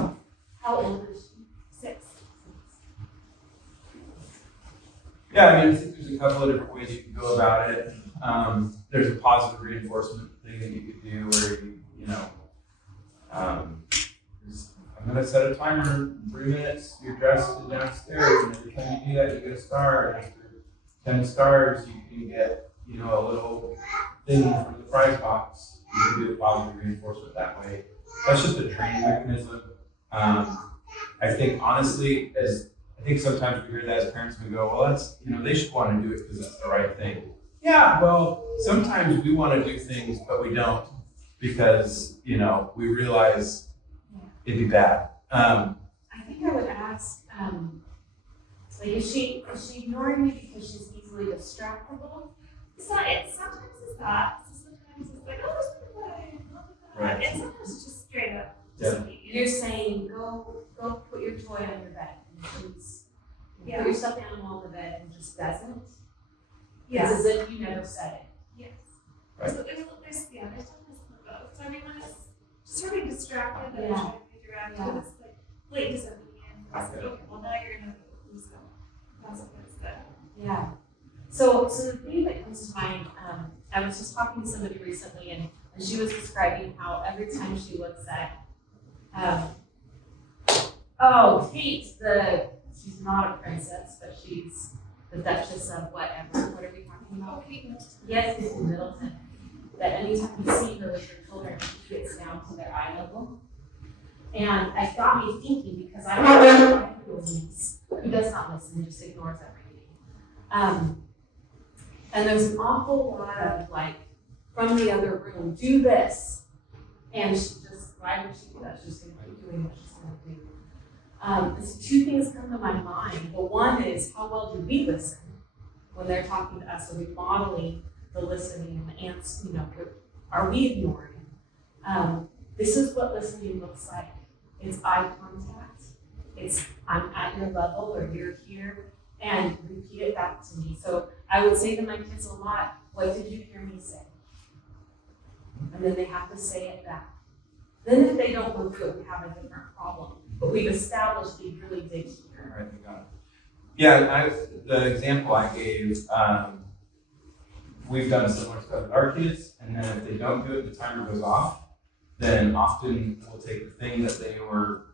how old is she? 6. Yeah, I mean, I think there's a couple of different ways you can go about it. There's a positive reinforcement thing that you could do where I'm going to set a timer, 3 minutes, you're dressed and downstairs, and every time you do that, you get a star. And after 10 stars, you can get, a little thing from the prize box. You can do the positive reinforcement that way. That's just a training mechanism. I think, honestly, sometimes we hear that as parents, and we go, well, that's, they should want to do it because that's the right thing. Yeah, well, sometimes we want to do things, but we don't because, we realize it'd be bad. I think I would ask, is she ignoring me because she's easily distractible? Sometimes it's that. Sometimes it's like, oh, there's no way. Right. And sometimes it's just straight up. Yeah. You're saying, go put your toy on your bed. And she's, Yeah. Put your stuffed animal on the bed and just doesn't. Yeah. It's as if you never said it. Yes. Right. So there's definitely both. So I mean, when it's just sort of distracted and Yeah. trying to figure out, Yeah. it's like blatant disobedience. It's like, okay, well now you're gonna lose some consequence there. Yeah. So the thing that comes to mind, I was just talking to somebody recently, and she was describing how every time she looks at, Kate, she's not a princess, but she's the Duchess of whatever. What are we talking about? Oh, Kate Middleton. Yes, Kate Middleton. That anytime you see her with her children, she gets down to their eye level. And it got me thinking, because I don't know who does not listen, just ignores everything. And there's an awful lot of from the other room, do this. And she just, why would she do that? She's going to keep doing what she's going to do. So 2 things come to my mind. The one is, how well do we listen? when they're talking to us, are we modeling the listening and the answer, are we ignoring? This is what listening looks like. It's eye contact. It's I'm at your level or you're here, and repeat it back to me. So I would say to my kids a lot, what did you hear me say? And then they have to say it back. Then if they don't go through it, we have a different problem. But we've established they really did hear. All right, we got it. Yeah, the example I gave, we've done similar stuff with our kids, and then if they don't do it, the timer goes off. Then often we'll take the thing that they were,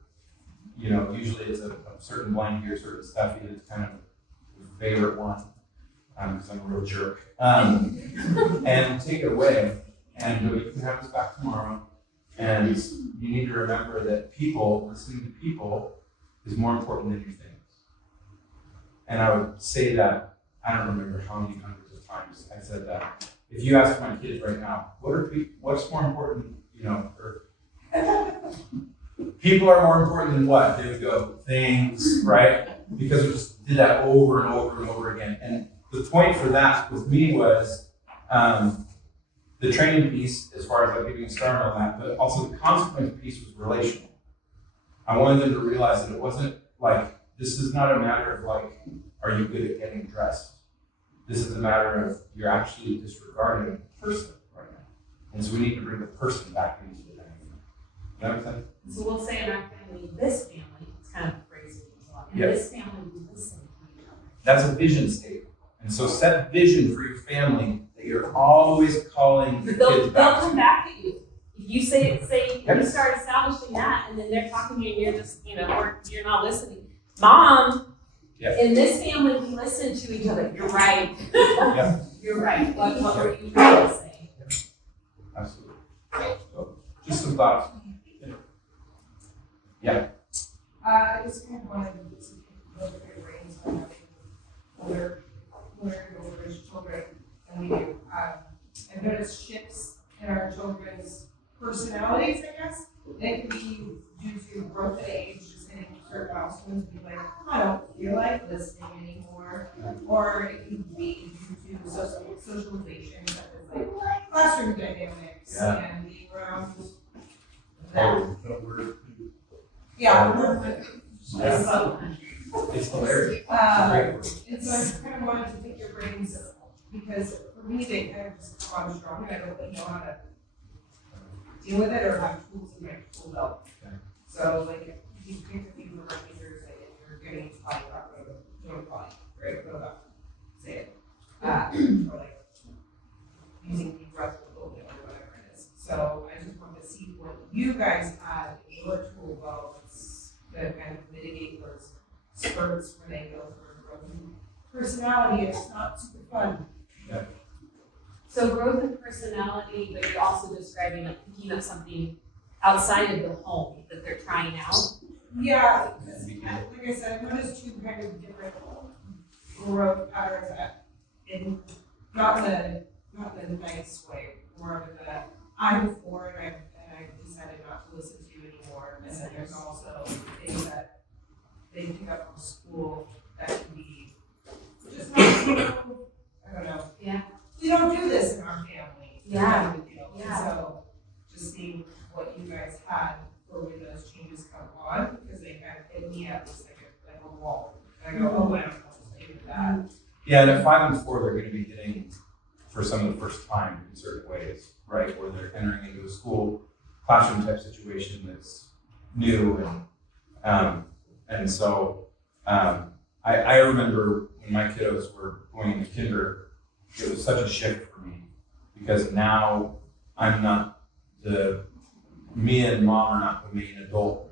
usually it's a certain blankie or certain stuffy that's kind of your favorite one, because I'm a real jerk, and take it away and go, you can have this back tomorrow. And you need to remember that listening to people is more important than your things. And I would say that, I don't remember how many hundreds of times I said that. If you ask my kids right now, what's more important, or people are more important than what? They would go, things, right? Because we just did that over and over and over again. And the point for that with me was the training piece, as far as like giving a star and all that, but also the consequence piece was relational. I wanted them to realize that it wasn't like, this is not a matter of like, are you good at getting dressed? This is a matter of you're actually disregarding the person right now. And so we need to bring the person back into the dynamic. Does that make sense? So we'll say in our family, this family, it's kind of a phrase we use a lot. In Yes. this family, we listen to each other. That's a vision statement. And so set vision for your family that you're always calling your They'll kids back come to. back at you. If you say Yep. you start establishing that, and then they're talking to you, and you're just, or you're not listening. Mom, Yep. in this family, we listen to each other. You're right. Yep. You're right. What were you trying to say? Absolutely. So, just some thoughts. I just kind of wanted to look at your brains on having older children than we do. I've noticed shifts in our children's personalities, I guess. They could be due to growth at age, just hitting certain milestones, be like, I don't feel like listening anymore. Or it could be due to socialization, such as like classroom dynamics and being around that. Yeah. It's hilarious. And so I just kind of wanted to pick your brains, because for me, they kind of just come on strong, and I don't really know how to deal with it or have tools in my tool belt. Okay. So like, if you pick a few reminders that you're getting potty talk, don't potty, right, go back, say it. Or like, using deep breaths or or whatever it is. So I just wanted to see what you guys had in your tool belts to kind of mitigate those spurts where they go for growth and personality. It's not super fun. So growth in personality, but you're also describing like picking up something outside of the home that they're trying out. Yeah, because like I said, I've noticed two kind of different growth patterns not in a nice way, more of the I'm four and I've decided not to listen to you anymore. And then there's also things that they pick up from school that can be just not, I don't know. Yeah. We don't do this in our family. Yeah. And so just seeing what you guys had for when those changes come on, because they kind of hit me at just like a wall. And I go, oh, I don't know what to do with that. Yeah, and at 5 and 4, they're going to be hitting for some of the first time in certain ways, right? Where they're entering into a school classroom type situation that's new, and so I remember when my kiddos were going into kinder, it was such a shift for me because now I'm not me and mom are not the main adult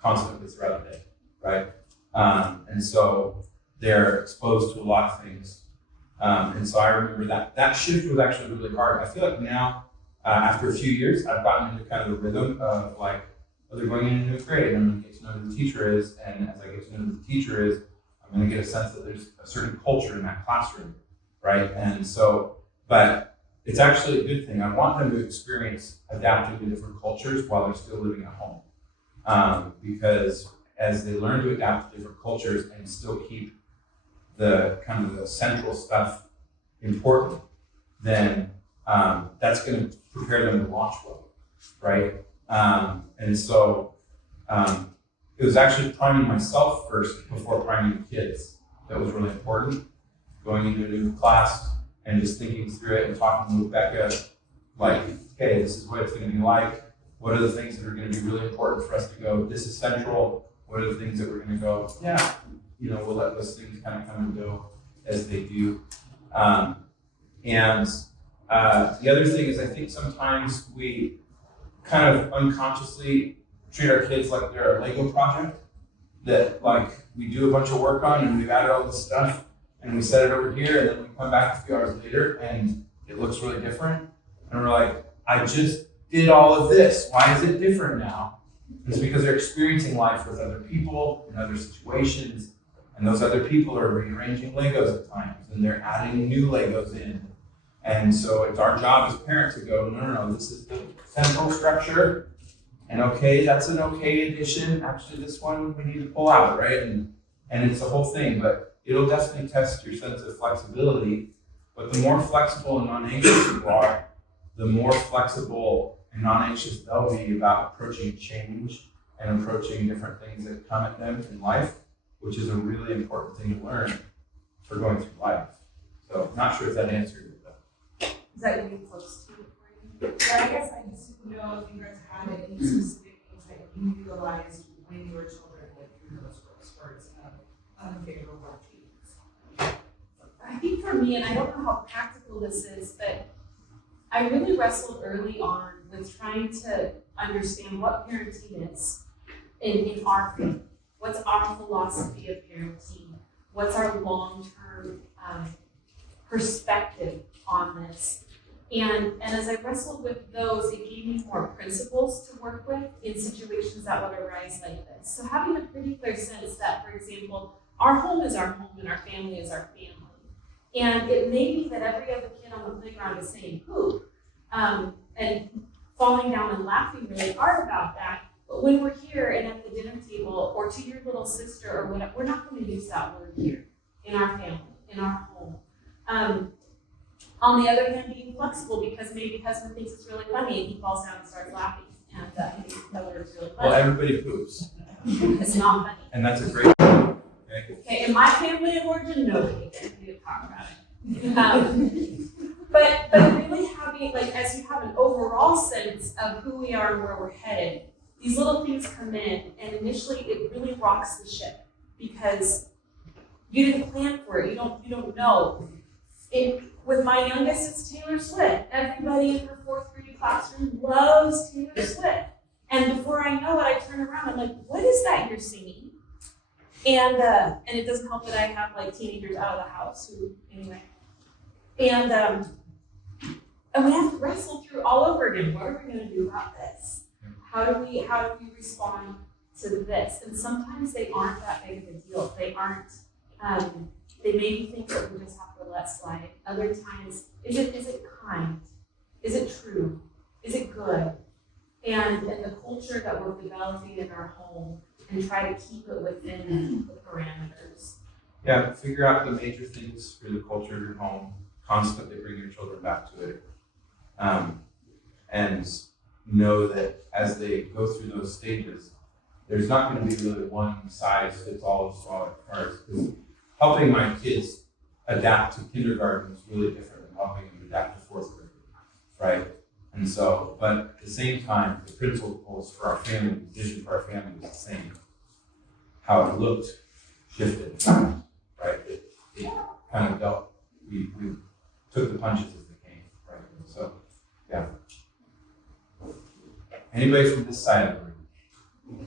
constantly throughout the day, right? And so they're exposed to a lot of things. And so I remember that shift was actually really hard. I feel like now, after a few years, I've gotten into kind of the rhythm of like, oh, they're going into 9th grade, and I'm going to get to know who the teacher is. And as I get to know who the teacher is, I'm going to get a sense that there's a certain culture in that classroom, right? And so, but it's actually a good thing. I want them to experience adapting to different cultures while they're still living at home. Because as they learn to adapt to different cultures and still keep the kind of the central stuff important, then that's going to prepare them to launch well, right? And so it was actually priming myself first before priming the kids that was really important. Going into a new class and just thinking through it and talking to Becca, like, okay, this is what it's going to be like. What are the things that are going to be really important for us to go? This is central. What are the things that we're going to go? Yeah, we'll let those things kind of come and go as they do. And the other thing is, I think sometimes we kind of unconsciously treat our kids like they're a Lego project that like we do a bunch of work on and we've added all this stuff and we set it over here and then we come back a few hours later and it looks really different. And we're like, I just did all of this. Why is it different now? It's because they're experiencing life with other people in other situations, and those other people are rearranging Legos at times and they're adding new Legos in. And so it's our job as parents to go, no, this is the central structure. And okay, that's an okay addition. Actually, this one we need to pull out, right? And it's the whole thing, but it'll definitely test your sense of flexibility. But the more flexible and non-anxious you are, the more flexible and non-anxious they'll be about approaching change and approaching different things that come at them in life, which is a really important thing to learn for going through life. So not sure if that answered it, though. Is that gonna be close to it for you? But I guess I just didn't know if you guys had any specific things that you utilized when your children went through those spurts of unfavorable changes. I think for me, and I don't know how practical this is, but I really wrestled early on with trying to understand what parenting is in our family. What's our philosophy of parenting? What's our long-term perspective on this? And as I wrestled with those, it gave me more principles to work with in situations that would arise like this. So having a pretty clear sense that, for example, our home is our home and our family is our family. And it may be that every other kid on the playground is saying poop, and falling down and laughing really hard about that. But when we're here and at the dinner table, or to your little sister or whatever, we're not going to use that word here in our family, in our home. On the other hand, being flexible because maybe husband thinks it's really funny and he falls down and starts laughing, and he thinks that word is really funny. Well, everybody poops, It's not funny. and that's a great thing. Okay? Okay, in my family of origin, nobody can talk about it. But really having, like, as you have an overall sense of who we are and where we're headed, these little things come in, and initially it really rocks the ship because you didn't plan for it. You don't know. With my youngest, it's Taylor Swift. Everybody in her 4th grade classroom loves Taylor Swift. And before I know it, I turn around, I'm like, what is that you're singing? And it doesn't help that I have like teenagers out of the house anyway. And we have to wrestle through all over again. What are we going to do about this? How do we respond to this? And sometimes they aren't that big of a deal. They aren't. They may be things that we just have to let slide. Other times, is it kind? Is it true? Is it good? And the culture that we're developing in our home, and try to keep it within the parameters. Yeah, figure out the major things for the culture of your home. Constantly bring your children back to it. And know that as they go through those stages, there's not going to be really one size fits all as far as helping my kids adapt to kindergarten is really different than helping them adapt to 4th grade, right? And so, but at the same time, the principles for our family, the vision for our family was the same. How it looked shifted, right? It kind of dealt, we took the punches as they came, right? So, yeah. Anybody from this side of the room?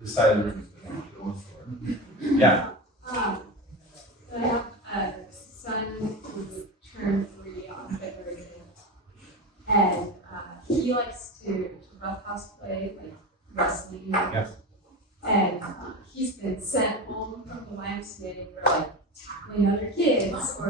This side of the room is the one floor. Yeah. I have a son who turned 3 on February 5th, and he likes to cosplay, like wrestling. Yes. And he's been sent home from the YMCA for like tackling other kids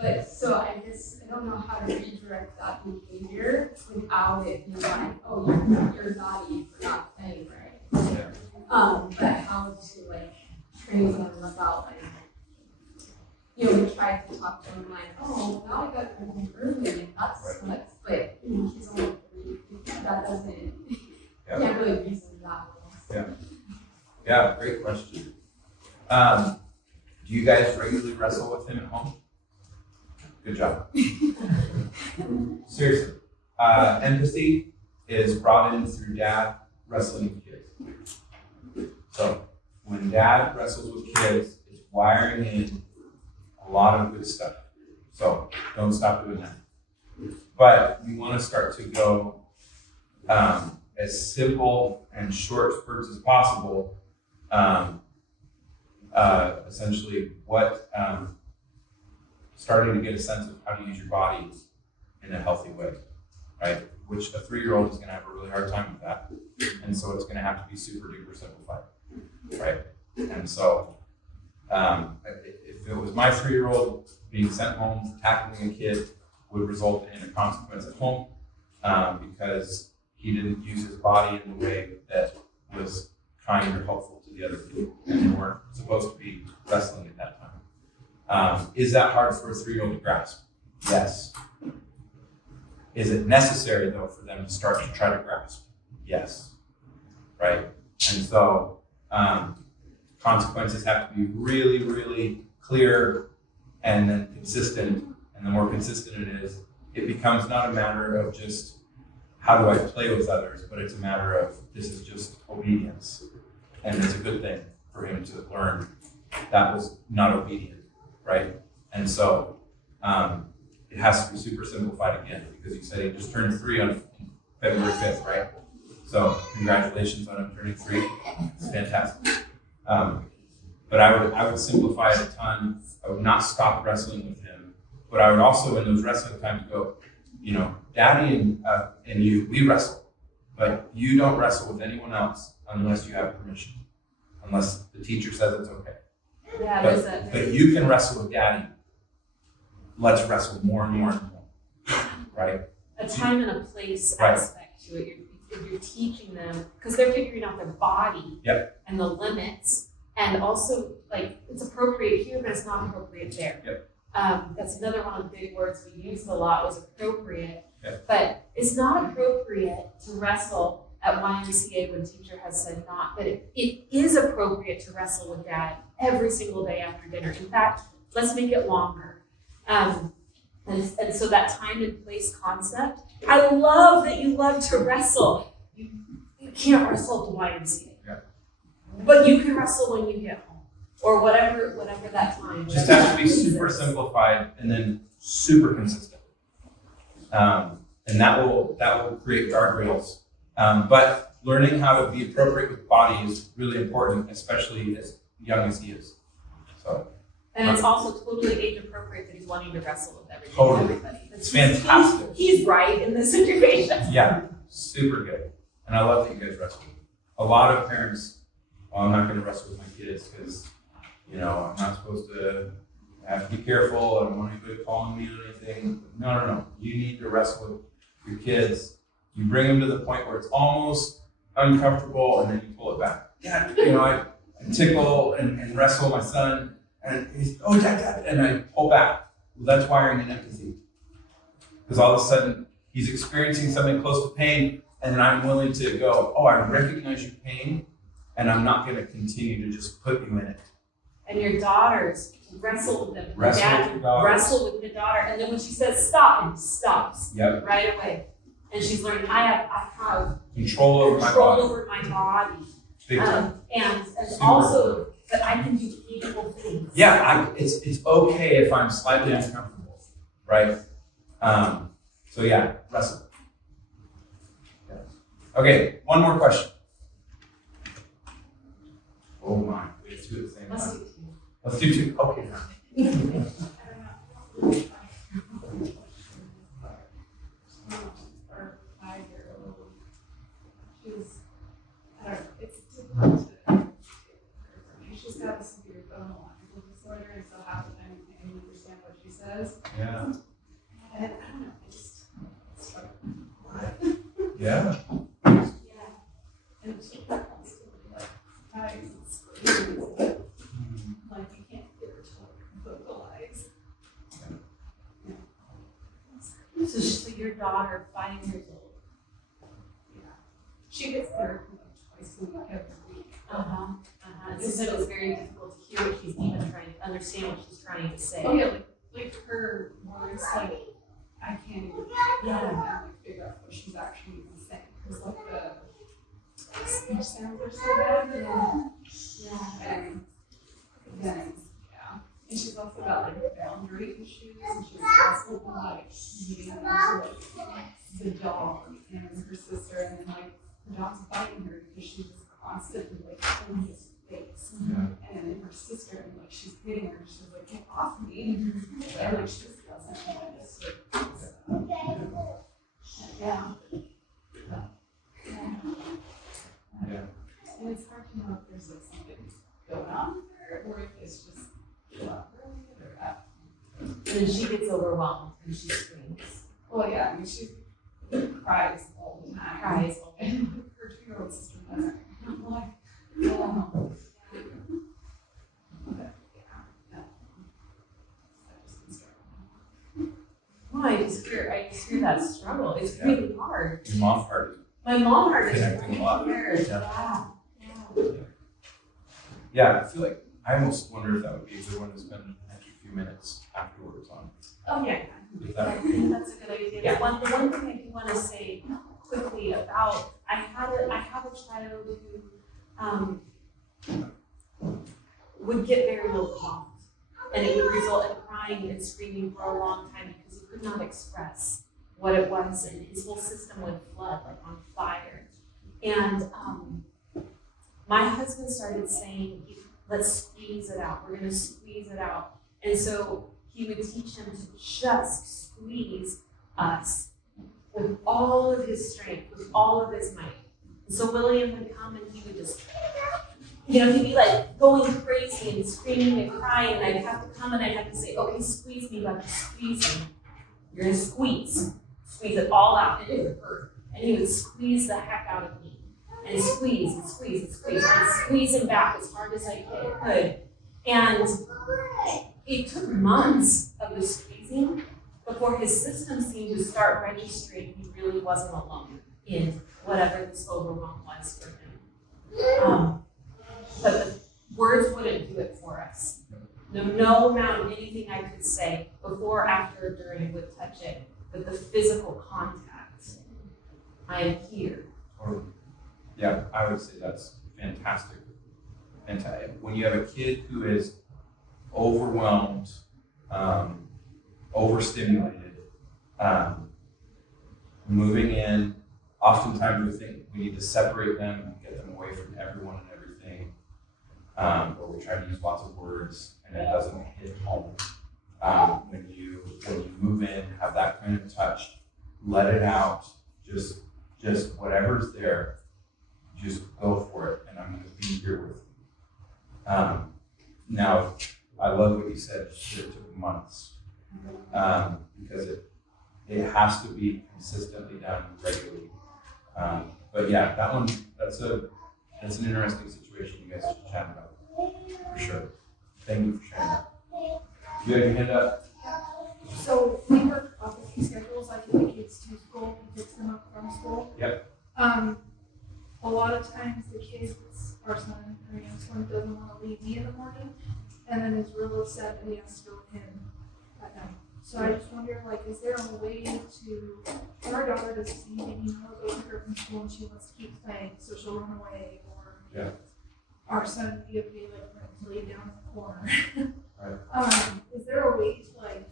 but so I don't know how to redirect that behavior without it being like, oh, you're naughty for not playing right. Yeah. But how to like training them about like, you know, we tried to talk to him like, oh, now I got to be early and that's nuts, but you know, he's only 3, that doesn't, Yeah. can't really reason that well. Yeah, great question. Do you guys regularly wrestle with him at home? Good job. Seriously. Empathy is brought in through dad wrestling with kids. So when dad wrestles with kids, it's wiring in a lot of good stuff. So don't stop doing that. But we want to start to go as simple and short spurts as possible. Essentially what starting to get a sense of how to use your body in a healthy way, right? Which a 3-year-old is going to have a really hard time with that. And so it's going to have to be super duper simplified, right? And so if it was my 3-year-old being sent home for tackling a kid would result in a consequence at home because he didn't use his body in the way that was kind or helpful to the other people, and they weren't supposed to be wrestling at that time. Is that hard for a 3-year-old to grasp? Yes. Is it necessary, though, for them to start to try to grasp? Yes. Right? And so consequences have to be really, really clear and then consistent. And the more consistent it is, it becomes not a matter of just how do I play with others, but it's a matter of this is just obedience. And it's a good thing for him to learn that was not obedient, right? And so it has to be super simplified again because he said he just turned 3 on February 5th, right? So congratulations on him turning 3. It's fantastic. But I would simplify it a ton. I would not stop wrestling with him, but I would also in those wrestling times go, you know, Daddy and you, we wrestle, but you don't wrestle with anyone else unless you have permission, unless the teacher says it's okay. Yeah, But you can wrestle with Daddy. Let's wrestle more and more and more, right? a time and a place Right. aspect to it. You're teaching them because they're figuring out their body Yep. and the limits, and also like it's appropriate here, but it's not appropriate there. Yep. That's another one of the big words we used a lot was appropriate. Yep. But it's not appropriate to wrestle at YMCA when teacher has said not. But it is appropriate to wrestle with Dad every single day after dinner. In fact, let's make it longer. And so that time and place concept, I love that you love to wrestle. You can't wrestle at the YMCA. Yeah. But you can wrestle when you get home. Or whatever that time. Just has to be super simplified and then super consistent. And that will create guardrails. But learning how to be appropriate with body is really important, especially as young as he is. So And it's also totally age appropriate that he's wanting to wrestle with everybody. Totally. Everybody. It's fantastic. He's right in this situation. yeah, super good. And I love that you guys wrestle. A lot of parents, I'm not going to wrestle with my kids because, you know, I'm not supposed to have to be careful. I don't want anybody calling me on anything. No. You need to wrestle with your kids. You bring them to the point where it's almost uncomfortable and then you pull it back. Yeah, you know, I tickle and wrestle my son. And he's, oh, dad, and I pull back. Well, that's wiring in empathy. Because all of a sudden, he's experiencing something close to pain, and then I'm willing to go, oh, I recognize your pain, and I'm not going to continue to just put you in it. And your daughters wrestle with them. Wrestle Dad with your daughters. wrestle with the daughter, and then when she says stop, it stops Yep. right away. And she's learning I have Control over my control body. over my body. Big time. And Super also that I can do painful things. Yeah, it's okay if I'm slightly uncomfortable, right? So yeah, wrestle. Yeah. Okay, one more question. Oh my, we have 2 at the same Let's time. do two. Let's do 2. Okay. I don't know. Our 5-year-old, she's, I don't know, it's difficult to, she's got a severe phonological disorder, and so half the time you can't even understand what she says. Yeah. And I don't know, I just struggle. Yeah. And she wants to like, hi, scream. your daughter 5 years old? She gets therapy like twice a week, every week. And so it was very difficult to hear what she's even trying to understand what she's trying to say. Oh yeah, like her words, like I can't even figure out what she's actually even saying. Because like the speech sounds are so bad. And then and she's also got like boundary issues, and she's also like meeting into like the dog and her sister, and then like the dog's biting her because she was constantly like in his face. And her sister, and like she's hitting her, she's like, get off me. And like she just doesn't want to sit. And it's hard to know if there's like something going on with her, or if it's just And then she gets overwhelmed and she screams. well, yeah, I mean, she cries all the time. Cries. And her 2-year-old sister doesn't. I'm like, Well, I just hear that struggle. It's really hard. Your mom's part My mom heard it. Connecting a lot. Yeah. Yeah, I feel like I almost wonder if that would be a good one to spend an extra few minutes afterwards on. Oh, yeah. If I that, think that's a good idea. The one thing I do want to say quickly about, I have a child who would get very overwhelmed, and it would result in crying and screaming for a long time because he could not express what it was, and his whole system would flood like on fire. And my husband started saying, let's squeeze it out. We're going to squeeze it out. And so he would teach him to just squeeze us with all of his strength, with all of his might. And so William would come and he would just, he'd be like going crazy and screaming and crying. And I'd have to come and I'd have to say, okay, squeeze me, Bucky, squeeze me. You're going to squeeze it all out. And it would hurt. And he would squeeze the heck out of me. And squeeze and squeeze and squeeze and squeeze him back as hard as I could. And it took months of the squeezing before his system seemed to start registering he really wasn't alone in whatever this overwhelm was for him. But the words wouldn't do it for us. No amount of anything I could say before, after, or during would touch it, but the physical contact. I am here. or, yeah, I would say that's fantastic. And when you have a kid who is overwhelmed, overstimulated, moving in, oftentimes we think we need to separate them and get them away from everyone and everything, or we try to use lots of words and it doesn't hit home. When you move in, have that kind of touch, let it out, just whatever's there, just go for it, and I'm going to be here with you. Now, I love what you said, it took months, because it has to be consistently done regularly. But yeah, that's an interesting situation you guys should chat about, for sure. Thank you for sharing that. You have your hand up? So we work opposite schedules, I take the kids to school, he picks them up from school. Yep. A lot of times the kids, our son, our youngest one, doesn't want to leave me in the morning, and then is real upset that he has to go with him at night. So I just wonder, like, is there a way to, our daughter does see maybe go to her from school and she wants to keep playing, so she'll run away, or Yeah. our son, the other day, like, went to lay down in the corner. Right. Is there a way to, like,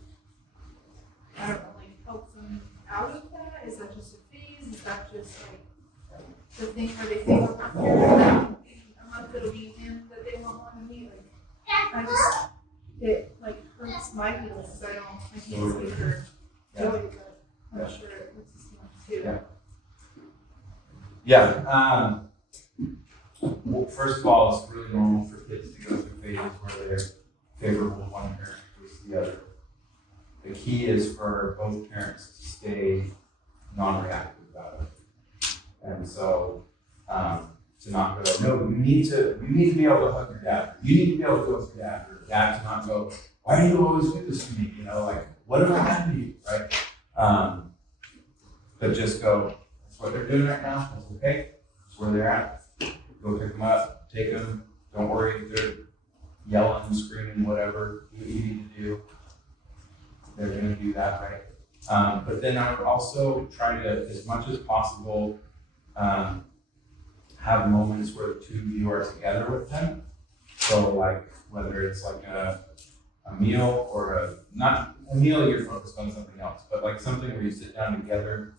I don't know, like, help them out of that? Is that just a phase? Is that just like the thing where they think we're not here a month it'll be in that they won't want to meet? Like, it like hurts my feelings because I can't speak for Joey, but I'm sure it hurts his feelings too. Yeah. Well, first of all, it's really normal for kids to go through phases where they're favorable one parent versus the other. The key is for both parents to stay non-reactive about it. And so, to not go, no, you need to be able to hug your dad. You need to be able to go with your dad. Or dad to not go, why do you always do this to me? Like, what have I done to you, right? but just go, that's what they're doing right now, that's okay, that's where they're at. Go pick them up, take them, don't worry if they're yelling, screaming, whatever you need to do. They're gonna do that, right? But then I would also try to, as much as possible, have moments where the two of you are together with them. So like, whether it's like a meal or not a meal, you're focused on something else, but like something where you sit down together,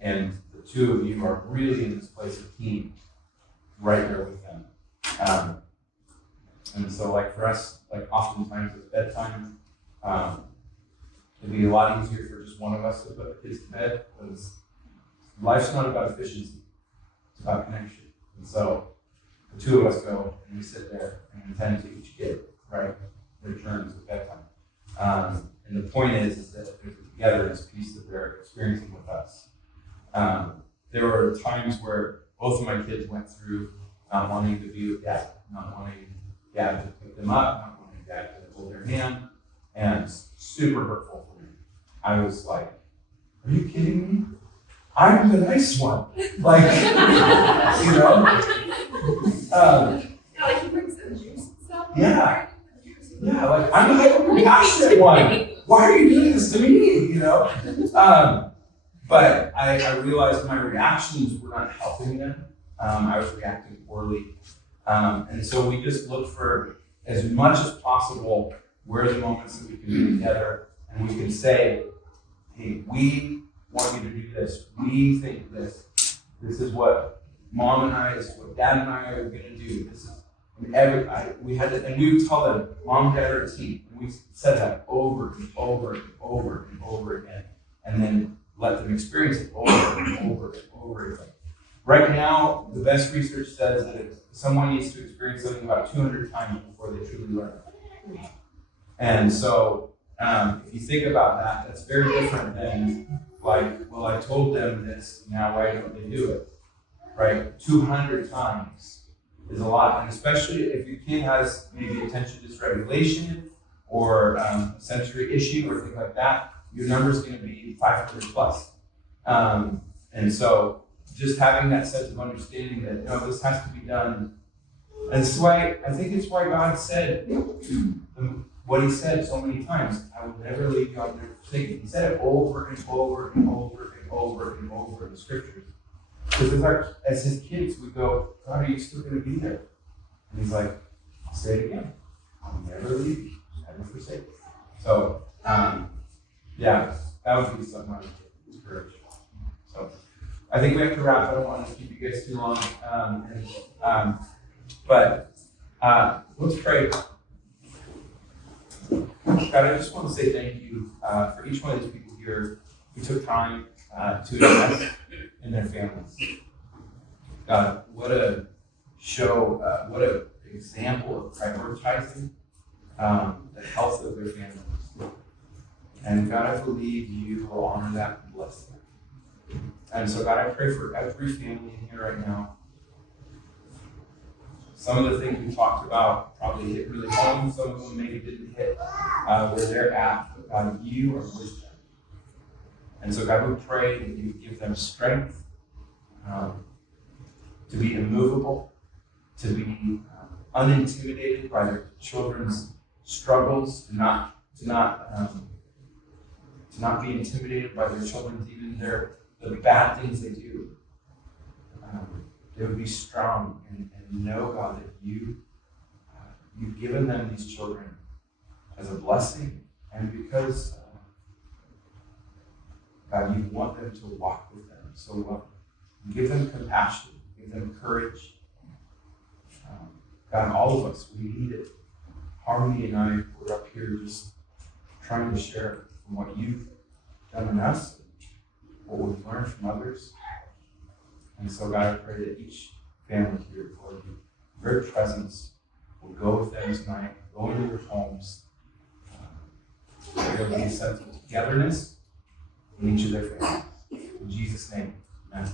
and the two of you are really in this place of team, right there with them. And so like for us, like oftentimes at bedtime, it'd be a lot easier for just one of us to put the kids to bed, because life's not about efficiency, it's about connection. And so the two of us go and we sit there and attend to each kid, right? Their turns at bedtime. And the point is that they're together in this piece that they're experiencing with us. There were times where both of my kids went through wanting to be with dad, not wanting dad to pick them up, not wanting dad to hold their hand, and super hurtful for me. I was like, are you kidding me? I'm the nice one. Like, you know? Like he brings the juice and stuff. Yeah. Yeah, like, I'm the hyper-compassionate one. Why are you doing this to me, you know? But I realized my reactions were not helping them. I was reacting poorly. And so we just look for, as much as possible, where are the moments that we can be together and we can say, hey, we want you to do this. We think this. This is what mom and I, this is what dad and I are going to do. This is we had to, and we would tell them, mom and dad are a team. And we said that over and over and over and over again. And then let them experience it over and over and over again. Right now, the best research says that someone needs to experience something about 200 times before they truly learn. And so, if you think about that, that's very different than like, well, I told them this, now why don't they do it? Right? 200 times is a lot, and especially if your kid has maybe attention dysregulation or a sensory issue or things like that, your number is going to be 500 plus. And so, just having that sense of understanding that no, this has to be done. And this is why I think it's why God said what He said so many times. I will never leave you, I will never forsake you. He said it over and over and over and over and over in the scriptures. Because as His kids, we go, God, are you still going to be there? And He's like, I'll say it again. I'll never leave you, never forsake you. So, yeah, that would be something I would encourage. So, I think we have to wrap. I don't want to keep you guys too long. But let's pray. God, I just want to say thank you for each one of these people here who took time to invest in their families. God, what a show, what an example of prioritizing the health of their families. And God, I believe you will honor that and bless them. And so, God, I pray for every family in here right now. Some of the things we talked about probably hit really home. Some of them maybe didn't hit where they're at. But God, you are with them. And so, God, we pray that you give them strength to be immovable, to be unintimidated by their children's struggles, to not be intimidated by their children's even the bad things they do. They would be strong and know, God, that you've given them these children as a blessing, and because God, you want them to walk with them so well. Give them compassion, give them courage. God, all of us, we need it. Harmony and I, we're up here just trying to share from what you've done in us, what we've learned from others. And so, God, I pray that each family here, Lord, your presence will go with them tonight, go into their homes. There will be a sense of togetherness in each of their families. In Jesus' name, amen.